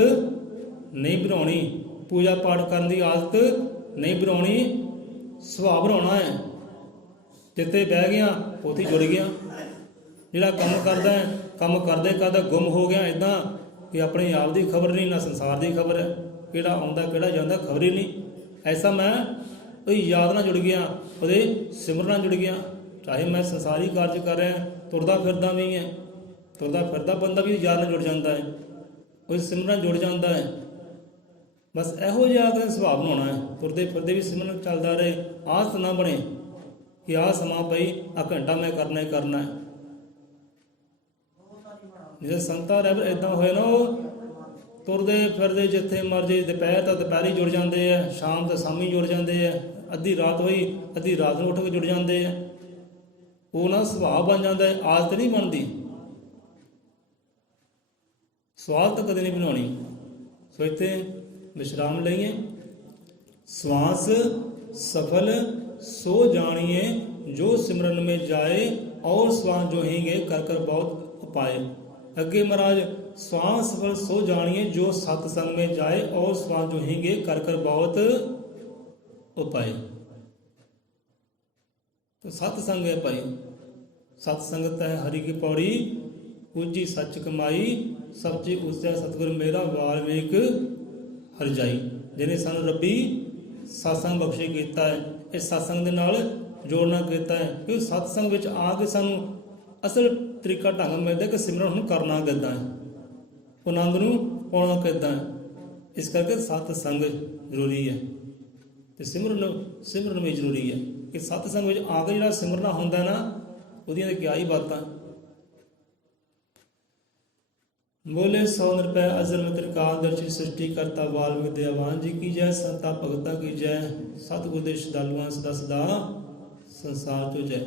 ਨਹੀਂ ਬਣਾਉਣੀ, ਪੂਜਾ ਪਾਠ ਕਰਨ ਦੀ ਆਦਤ ਨਹੀਂ ਬਣਾਉਣੀ, ਸੁਭਾਅ ਬਣਾਉਣਾ ਹੈ। ਜਿੱਥੇ ਬਹਿ ਗਿਆ ਉੱਥੇ ਜੁੜ ਗਿਆ। ਜਿਹੜਾ ਕੰਮ ਕਰਦਾ ਹੈ, ਕੰਮ ਕਰਦੇ ਕਰਦਾ ਗੁੰਮ ਹੋ ਗਿਆ, ਇੱਦਾਂ ਕਿ ਆਪਣੇ ਆਪ ਦੀ ਖਬਰ ਨਹੀਂ, ਨਾ ਸੰਸਾਰ ਦੀ ਖਬਰ ਹੈ, ਕਿਹੜਾ ਆਉਂਦਾ ਕਿਹੜਾ ਜਾਂਦਾ ਖਬਰ ਹੀ ਨਹੀਂ। ਐਸਾ ਮੈਂ ਉਹਦੀ ਯਾਦ ਨਾਲ ਜੁੜ ਗਿਆ, ਉਹਦੇ ਸਿਮਰਨ ਨਾਲ ਜੁੜ ਗਿਆ। ਚਾਹੇ ਮੈਂ ਸੰਸਾਰੀ ਕਾਰਜ ਕਰ ਰਿਹਾ, ਤੁਰਦਾ ਫਿਰਦਾ ਵੀ ਹੈ, ਤੁਰਦਾ ਫਿਰਦਾ ਬੰਦਾ ਵੀ ਯਾਦ ਨਾਲ ਜੁੜ ਜਾਂਦਾ ਹੈ, ਉਹ ਸਿਮਰਨ ਜੁੜ ਜਾਂਦਾ ਹੈ। ਬਸ ਇਹੋ ਜਿਹਾ ਕਿ ਸੁਭਾਅ ਬਣਾਉਣਾ ਹੈ, ਤੁਰਦੇ ਫਿਰਦੇ ਵੀ ਸਿਮਰਨ ਚੱਲਦਾ ਰਹੇ। ਆਦਤ ਨਾ ਬਣੇ ਕਿ ਆਹ ਸਮਾਂ ਪਈ ਆਹ ਘੰਟਾ ਮੈਂ ਕਰਨਾ ਹੀ ਕਰਨਾ ਹੈ। ਜਿਹੜੇ ਸੰਤਾਂ ਰਹਿ ਇੱਦਾਂ ਹੋਏ ਨਾ, ਉਹ ਤੁਰਦੇ ਫਿਰਦੇ ਜਿੱਥੇ ਮਰਜ਼ੀ, ਦੁਪਹਿਰ ਤਾਂ ਦੁਪਹਿਰੀ ਜੁੜ ਜਾਂਦੇ ਆ, ਸ਼ਾਮ ਤਾਂ ਸ਼ਾਮੀ ਜੁੜ ਜਾਂਦੇ ਆ, ਅੱਧੀ ਰਾਤ ਹੋਈ ਅੱਧੀ ਰਾਤ ਨੂੰ ਉੱਠ ਕੇ ਜੁੜ ਜਾਂਦੇ ਆ। ਉਹ ਨਾ ਸੁਭਾਅ ਬਣ ਜਾਂਦਾ ਹੈ, ਆਦਤ ਨਹੀਂ ਬਣਦੀ। ਸਵਾਦ ਤਾਂ ਕਦੇ ਨਹੀਂ ਬਣਾਉਣੀ। ਸੋ ਇੱਥੇ ਵਿਸ਼ਰਾਮ ਲਈਏ। ਸਵਾਸ ਸਫਲ ਸੋ ਜਾਣੀਏ ਜੋ ਸਿਮਰਨ में जाए और स्वास जो हींगे कर कर बहुत उपाय। ਅੱਗੇ ਮਹਾਰਾਜ ਸਵਾਸ ਸਫਲ ਸੋ ਜਾਣੀਏ ਜੋ ਸਤਸੰਗ में जाए और स्वास जो हींगे कर कर बहुत उपाय। तो सत्संग है भाई, सत्संगत है हरि की पौड़ी, पूजी सच कमाई, सच्ची उसे सतगुर मेरा वाल्मीक हर जाई। ਜਿਹਨੇ ਸਾਨੂੰ ਰੱਬੀ ਸਤਸੰਗ ਬਖਸ਼ੇ ਕੀਤਾ ਹੈ, ਇਸ ਸਤਸੰਗ ਦੇ ਨਾਲ ਜੋੜਨਾ ਕੀਤਾ ਹੈ। ਕਿਉਂਕਿ ਸਤਸੰਗ ਵਿੱਚ ਆ ਕੇ ਸਾਨੂੰ ਅਸਲ ਤਰੀਕਾ ਢੰਗ ਮਿਲਦਾ ਕਿ ਸਿਮਰਨ ਹੁਣ ਕਰਨਾ ਕਿੱਦਾਂ ਹੈ, ਉਹ ਆਨੰਦ ਨੂੰ ਪਾਉਣਾ ਕਿੱਦਾਂ ਹੈ। ਇਸ ਕਰਕੇ ਸਤ ਸੰਗ ਜ਼ਰੂਰੀ ਹੈ ਤੇ ਸਿਮਰਨ ਵੀ ਜ਼ਰੂਰੀ ਹੈ ਕਿ ਸਤ ਸੰਗ ਵਿੱਚ ਆ ਕੇ ਜਿਹੜਾ ਸਿਮਰਨਾ ਹੁੰਦਾ ਨਾ, ਉਹਦੀਆਂ ਤਾਂ ਕਿਆ ਹੀ ਬਾਤਾਂ। ਬੋਲੇ 100 ਰੁਪਏ ਅਜ਼ਰ ਮਿਤਰ ਕਾਲ ਦਰਸ਼ੀ ਸ੍ਰਿਸ਼ਟੀ ਕਰਤਾ ਵਾਲਮੀਕ ਦਇਆਵਾਨ ਜੀ ਕੀ ਜੈ, ਸੰਤਾ ਭਗਤਾਂ ਕੀ ਜੈ, ਸਤਿਗੁਰ ਦੇ ਸ਼ਰਧਾਲੂਆਂ ਸਦਾ ਸਦਾ ਸੰਸਾਰ ਚੋ ਜੈ।